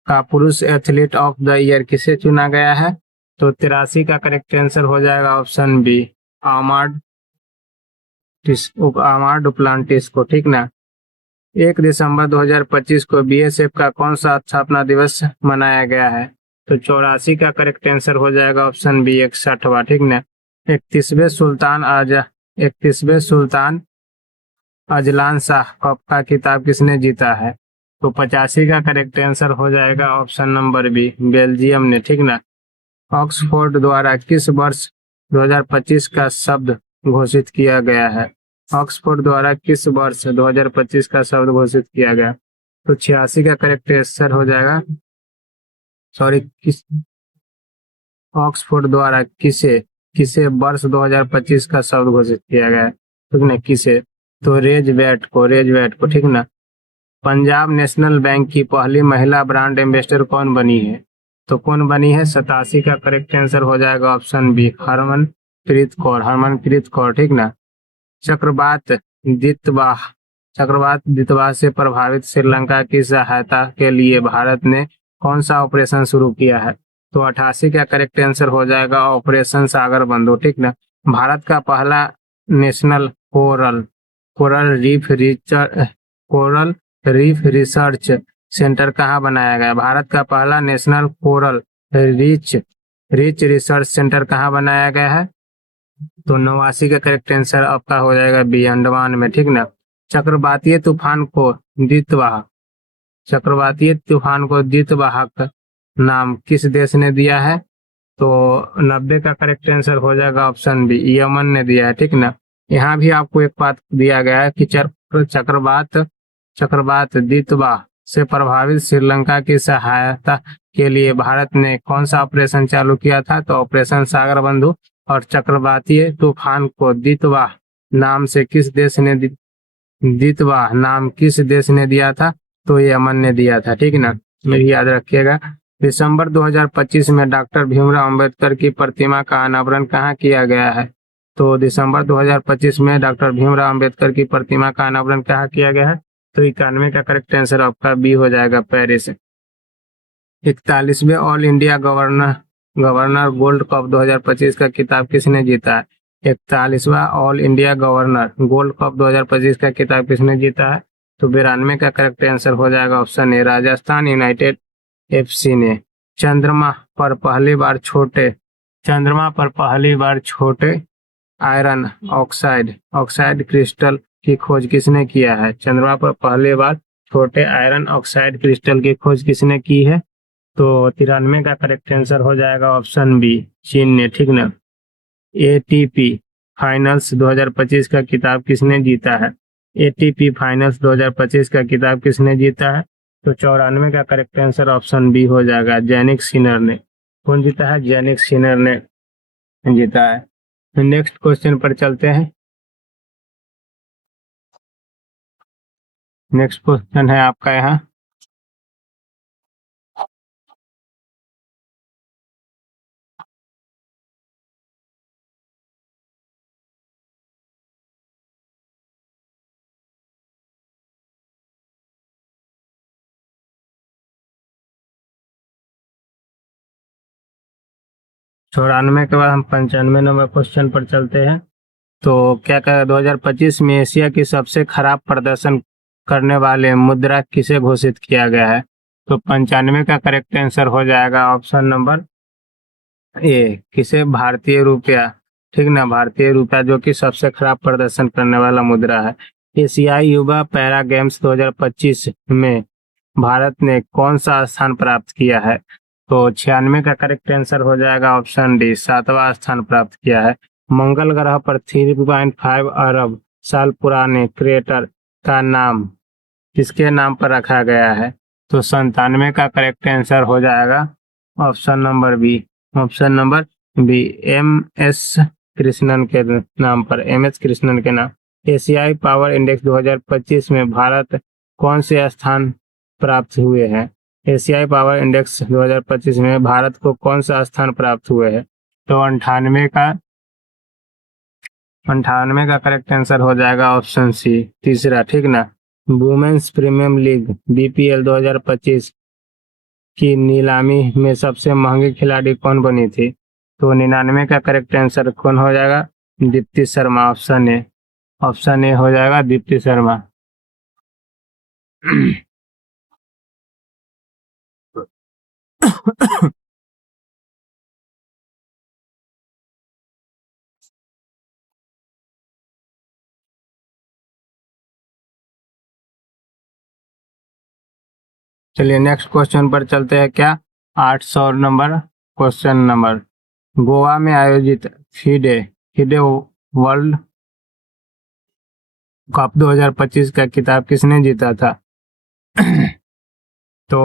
का पुरुष एथलीट ऑफ द ईयर किसे चुना गया है? तो 83 का करेक्ट आंसर हो जाएगा ऑप्शन बी आमार डुप्लांटिस को, ठीक ना। 1 दिसंबर 2025 को BSF का कौन सा स्थापना दिवस मनाया गया है? तो 84 का करेक्ट आंसर हो जाएगा ऑप्शन बी 61वां, ठीक ना। 31वें सुल्तान अजलान शाह कप का खिताब किसने जीता है? तो 85 का करेक्ट आंसर हो जाएगा ऑप्शन नंबर बी बेल्जियम ने, ठीक ना। ऑक्सफोर्ड द्वारा किस वर्ष 2025 का शब्द घोषित किया गया है? ऑक्सफोर्ड द्वारा किस वर्ष 2025 का शब्द घोषित किया गया? तो 86 का करेक्ट आंसर हो जाएगा, सॉरी, किस ऑक्सफोर्ड द्वारा किसे किसे वर्ष 2025 का शब्द घोषित किया गया है, ठीक ना, किसे? तो रेज बैट को, ठीक ना। पंजाब नेशनल बैंक की पहली महिला ब्रांड एम्बेसडर कौन बनी है? तो कौन बनी है? 87 का करेक्ट आंसर हो जाएगा ऑप्शन बी हरमनप्रीत कौर, ठीक ना। चक्रवात दितवाह चक्रवात दितवाह से प्रभावित श्रीलंका की सहायता के लिए भारत ने कौन सा ऑपरेशन शुरू किया है? तो 88 का करेक्ट आंसर हो जाएगा ऑपरेशन सागर बंधु, ठीक ना। भारत का पहला national coral reef research centre कहाँ बनाया गया? भारत का पहला national coral reach rich research centre कहाँ बनाया गया है? तो 89 का करेक्ट आंसर आपका हो जाएगा बी अंडमान में, ठीक ना। चक्रवातीय तूफान को द्वितवाहक चक्रवातीय तूफान को द्वितवाहक नाम किस देश ने दिया है? तो 90 का करेक्ट आंसर हो जाएगा ऑप्शन बी यमन ने दिया है, ठीक ना। यहाँ भी आपको एक बात दिया गया है कि चक्रवात दितवा से प्रभावित श्रीलंका की सहायता के लिए भारत ने कौन सा ऑपरेशन चालू किया था? तो ऑपरेशन सागर बंधु। और चक्रवातीय तूफान को दितवा नाम किस देश ने दिया था? तो यमन ने दिया था, ठीक ना, मेरी याद रखिएगा। दिसंबर 2025 में डॉक्टर भीमराव अंबेडकर की प्रतिमा का अनावरण कहाँ किया गया है? तो दिसंबर 2025 में डॉक्टर भीमराव अंबेडकर की प्रतिमा का अनावरण कहाँ किया गया है? तो 91 का करेक्ट आंसर आपका बी हो जाएगा पेरिस। 41वें all India governor gold cup 2025 का खिताब किसने जीता है? 41वां all India governor gold cup 2025 का खिताब किसने जीता है? तो 92 का करेक्ट आंसर हो जाएगा ऑप्शन ए राजस्थान यूनाइटेड FC ने। चंद्रमा पर पहली बार छोटे आयरन ऑक्साइड क्रिस्टल की खोज किसने किया है? चंद्रमा पर पहली बार छोटे आयरन ऑक्साइड क्रिस्टल की खोज किसने की है? तो 93 का करेक्ट आंसर हो जाएगा ऑप्शन बी चीन ने, ठीक ना। ATP फाइनल्स 2025 का खिताब किसने जीता है? ATP फाइनल्स 2025 का खिताब किसने जीता है? तो 94 का करेक्ट आंसर ऑप्शन बी हो जाएगा जैनिक सिनर ने। कौन जीता है? जैनिक सिनर ने जीता है। नेक्स्ट क्वेश्चन पर चलते हैं। नेक्स्ट क्वेश्चन है आपका यहाँ 94 के बाद हम 95 नंबर क्वेश्चन पर चलते हैं। तो क्या कहा, 2025 में एशिया की सबसे खराब प्रदर्शन करने वाले मुद्रा किसे घोषित किया गया है? तो 95 का करेक्ट आंसर हो जाएगा ऑप्शन नंबर ए, किसे? भारतीय रुपया। ठीक ना, भारतीय रुपया जो कि सबसे खराब प्रदर्शन करने वाला मुद्रा है। एशियाई युवा पैरा गेम्स 2025 में भारत ने कौन सा स्थान प्राप्त किया है? तो 96 का करेक्ट आंसर हो जाएगा ऑप्शन डी, 7वां स्थान प्राप्त किया है। मंगल ग्रह पर 3.5 अरब साल पुराने क्रेटर का नाम किसके नाम पर रखा गया है? तो 97 का करेक्ट आंसर हो जाएगा option number B, option number B, M S Krishnan के नाम पर, एम एस कृष्णन के नाम। एशियाई पावर इंडेक्स 2025 में भारत कौन से स्थान प्राप्त हुए हैं? एशियाई पावर इंडेक्स 2025 में भारत को कौन सा स्थान प्राप्त हुए हैं? तो 98 का करेक्ट आंसर हो जाएगा ऑप्शन सी, तीसरा। ठीक ना, वुमेन्स प्रीमियम लीग बीपीएल 2025 की नीलामी में सबसे महंगी खिलाड़ी कौन बनी थी? तो 99 का करेक्ट आंसर कौन हो जाएगा? Deepti Sharma, option A, option A हो जाएगा दीप्ति शर्मा। चलिए नेक्स्ट क्वेश्चन पर चलते हैं। क्या 800 नंबर क्वेश्चन नंबर, गोवा में आयोजित फीडे फीडे वर्ल्ड कप 2025 का खिताब किसने जीता था? तो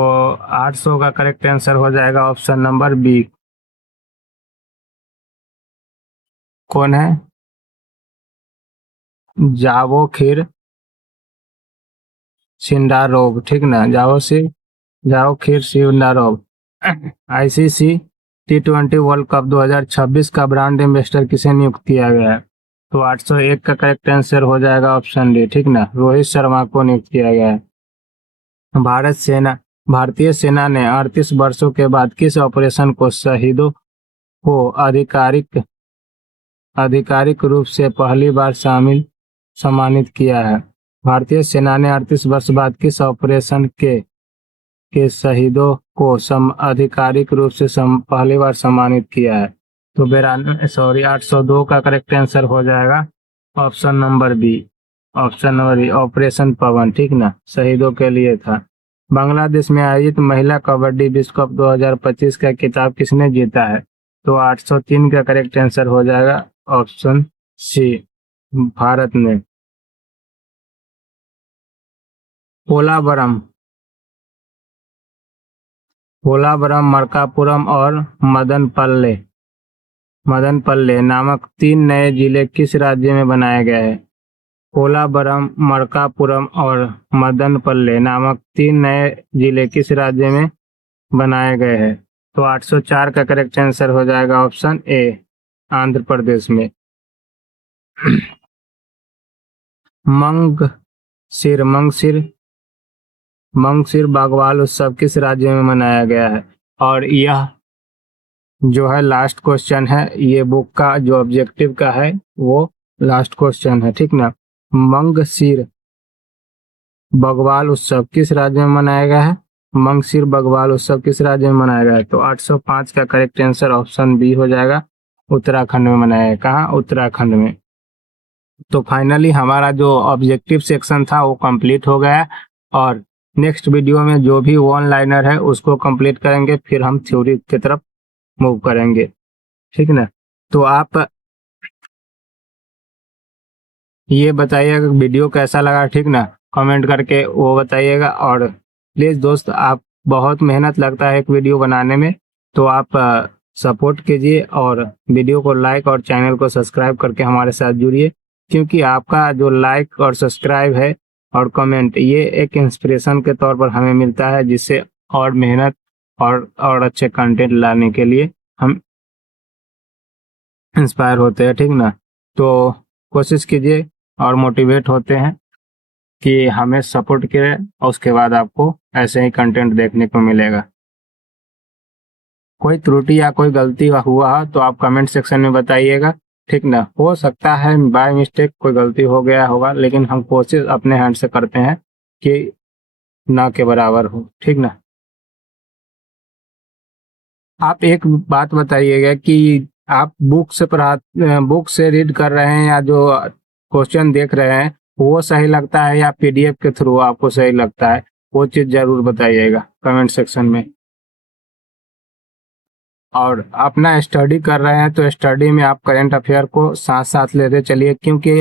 800 का करेक्ट आंसर हो जाएगा ऑप्शन नंबर बी, कौन है? Javokhir Sindarov. ठीक ना, Javokhir Sindarov. ICC T20 world cup 2026 का ब्रांड एम्बेसडर किसे नियुक्त किया गया है? तो 801 का करेक्ट आंसर हो जाएगा ऑप्शन डी। ठीक ना, रोहित शर्मा को नियुक्त किया गया है। भारतीय सेना ने 38 वर्षों के बाद किस ऑपरेशन को शहीदों को आधिकारिक रूप से पहली बार सम्मानित किया है? भारतीय सेना ने 38 वर्ष बाद किस ऑपरेशन के शहीदों को आधिकारिक रूप से पहली बार सम्मानित किया है? तो 802 का करेक्ट आंसर हो जाएगा option number B, option number B, operation Pawan. ठीक ना, शहीदों के लिए था। बांग्लादेश में आयोजित महिला कबड्डी विश्व कप 2025 का खिताब किसने जीता है? तो 803 का करेक्ट आंसर हो जाएगा ऑप्शन सी, भारत ने। पोलावरम, मरकापुरम और मदनपल्ले नामक 3 नए जिले किस राज्य में बनाए गए हैं? पोलावरम, मरकापुरम और मदनपल्ले नामक 3 नए जिले किस राज्य में बनाए गए हैं? तो 804 का करेक्ट आंसर हो जाएगा ऑप्शन ए, आंध्र प्रदेश में। मंगसिर बागवाल उत्सव किस राज्य में मनाया गया है? और यह जो है लास्ट क्वेश्चन है, ये बुक का जो ऑब्जेक्टिव का है वो लास्ट क्वेश्चन है। ठीक ना, मंगसिर बगवाल उत्सव किस राज्य में मनाया गया है? मंगसिर बगवाल उत्सव किस राज्य में मनाया गया है? तो 805 का करेक्ट आंसर ऑप्शन बी हो जाएगा, उत्तराखंड में मनाया गया। कहाँ? उत्तराखंड में। तो फाइनली हमारा जो ऑब्जेक्टिव सेक्शन था वो कंप्लीट हो गया, और नेक्स्ट वीडियो में जो भी वन लाइनर है उसको कंप्लीट करेंगे, फिर हम थ्योरी की तरफ मूव करेंगे। ठीक ना, तो आप ये बताइएगा वीडियो कैसा लगा। ठीक ना, कमेंट करके वो बताइएगा। और प्लीज़ दोस्त, आप बहुत मेहनत लगता है एक वीडियो बनाने में, तो आप सपोर्ट कीजिए और वीडियो को लाइक और चैनल को सब्सक्राइब करके हमारे साथ जुड़िए, क्योंकि आपका जो लाइक और सब्सक्राइब है और कमेंट, ये एक इंस्पिरेशन के तौर पर हमें मिलता है, जिससे और मेहनत और अच्छे कंटेंट लाने के लिए हम इंस्पायर होते हैं। ठीक ना, तो कोशिश कीजिए और मोटिवेट होते हैं कि हमें सपोर्ट करें, और उसके बाद आपको ऐसे ही कंटेंट देखने को मिलेगा। कोई त्रुटि या कोई गलती हुआ तो आप कमेंट सेक्शन में बताइएगा, ठीक ना। हो सकता है बाय मिस्टेक कोई गलती हो गया होगा, लेकिन हम कोशिश अपने हैंड से करते हैं कि ना के बराबर हो, ठीक ना। आप एक बात बताइएगा कि आप बुक से रीड कर रहे हैं या जो क्वेश्चन देख रहे हैं वो सही लगता है या पीडीएफ के थ्रू आपको सही लगता है, वो चीज़ जरूर बताइएगा कमेंट सेक्शन में। और अपना स्टडी कर रहे हैं तो स्टडी में आप करंट अफेयर को साथ साथ लेते चलिए, क्योंकि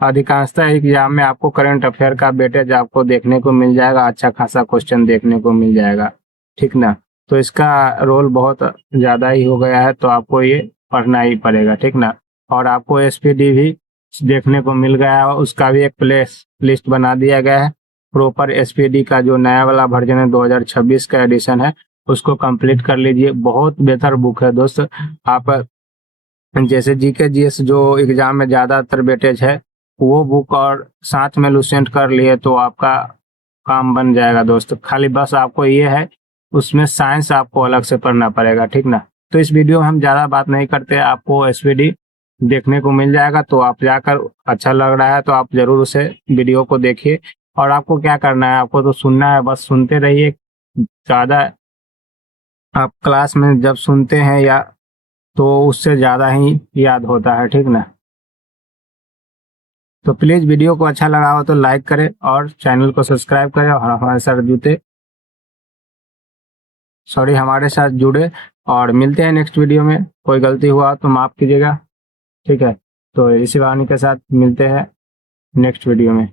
अधिकांशतः एग्जाम में आपको करंट अफेयर का वेटेज आपको देखने को मिल जाएगा, अच्छा खासा क्वेश्चन देखने को मिल जाएगा, ठीक ना। तो इसका रोल बहुत ज़्यादा ही हो गया है, तो आपको ये पढ़ना ही पड़ेगा, ठीक ना। और आपको एसपीडी भी देखने को मिल गया है, उसका भी एक प्ले लिस्ट बना दिया गया है। प्रॉपर एसपीडी का जो नया वाला वर्जन है 2026 का एडिशन है, उसको कंप्लीट कर लीजिए। बहुत बेहतर बुक है दोस्त। आप जैसे जीके जीएस जो एग्जाम में ज़्यादातर वेटेज है वो बुक और साथ में लुसेंट कर लिए तो आपका काम बन जाएगा दोस्त। खाली बस आपको ये है उसमें साइंस आपको अलग से पढ़ना पड़ेगा, ठीक ना। तो इस वीडियो में हम ज़्यादा बात नहीं करते, आपको एसपीडी देखने को मिल जाएगा, तो आप जाकर अच्छा लग रहा है तो आप ज़रूर उसे वीडियो को देखिए। और आपको क्या करना है, आपको तो सुनना है, बस सुनते रहिए। ज़्यादा आप क्लास में जब सुनते हैं या तो उससे ज़्यादा ही याद होता है, ठीक ना। तो प्लीज़ वीडियो को अच्छा लगा हो तो लाइक करें और चैनल को सब्सक्राइब करें और हमारे साथ जुड़े। और मिलते हैं नेक्स्ट वीडियो में। कोई गलती हुआ तो माफ़ कीजिएगा, ठीक है। तो इसी वाणी के साथ मिलते हैं नेक्स्ट वीडियो में।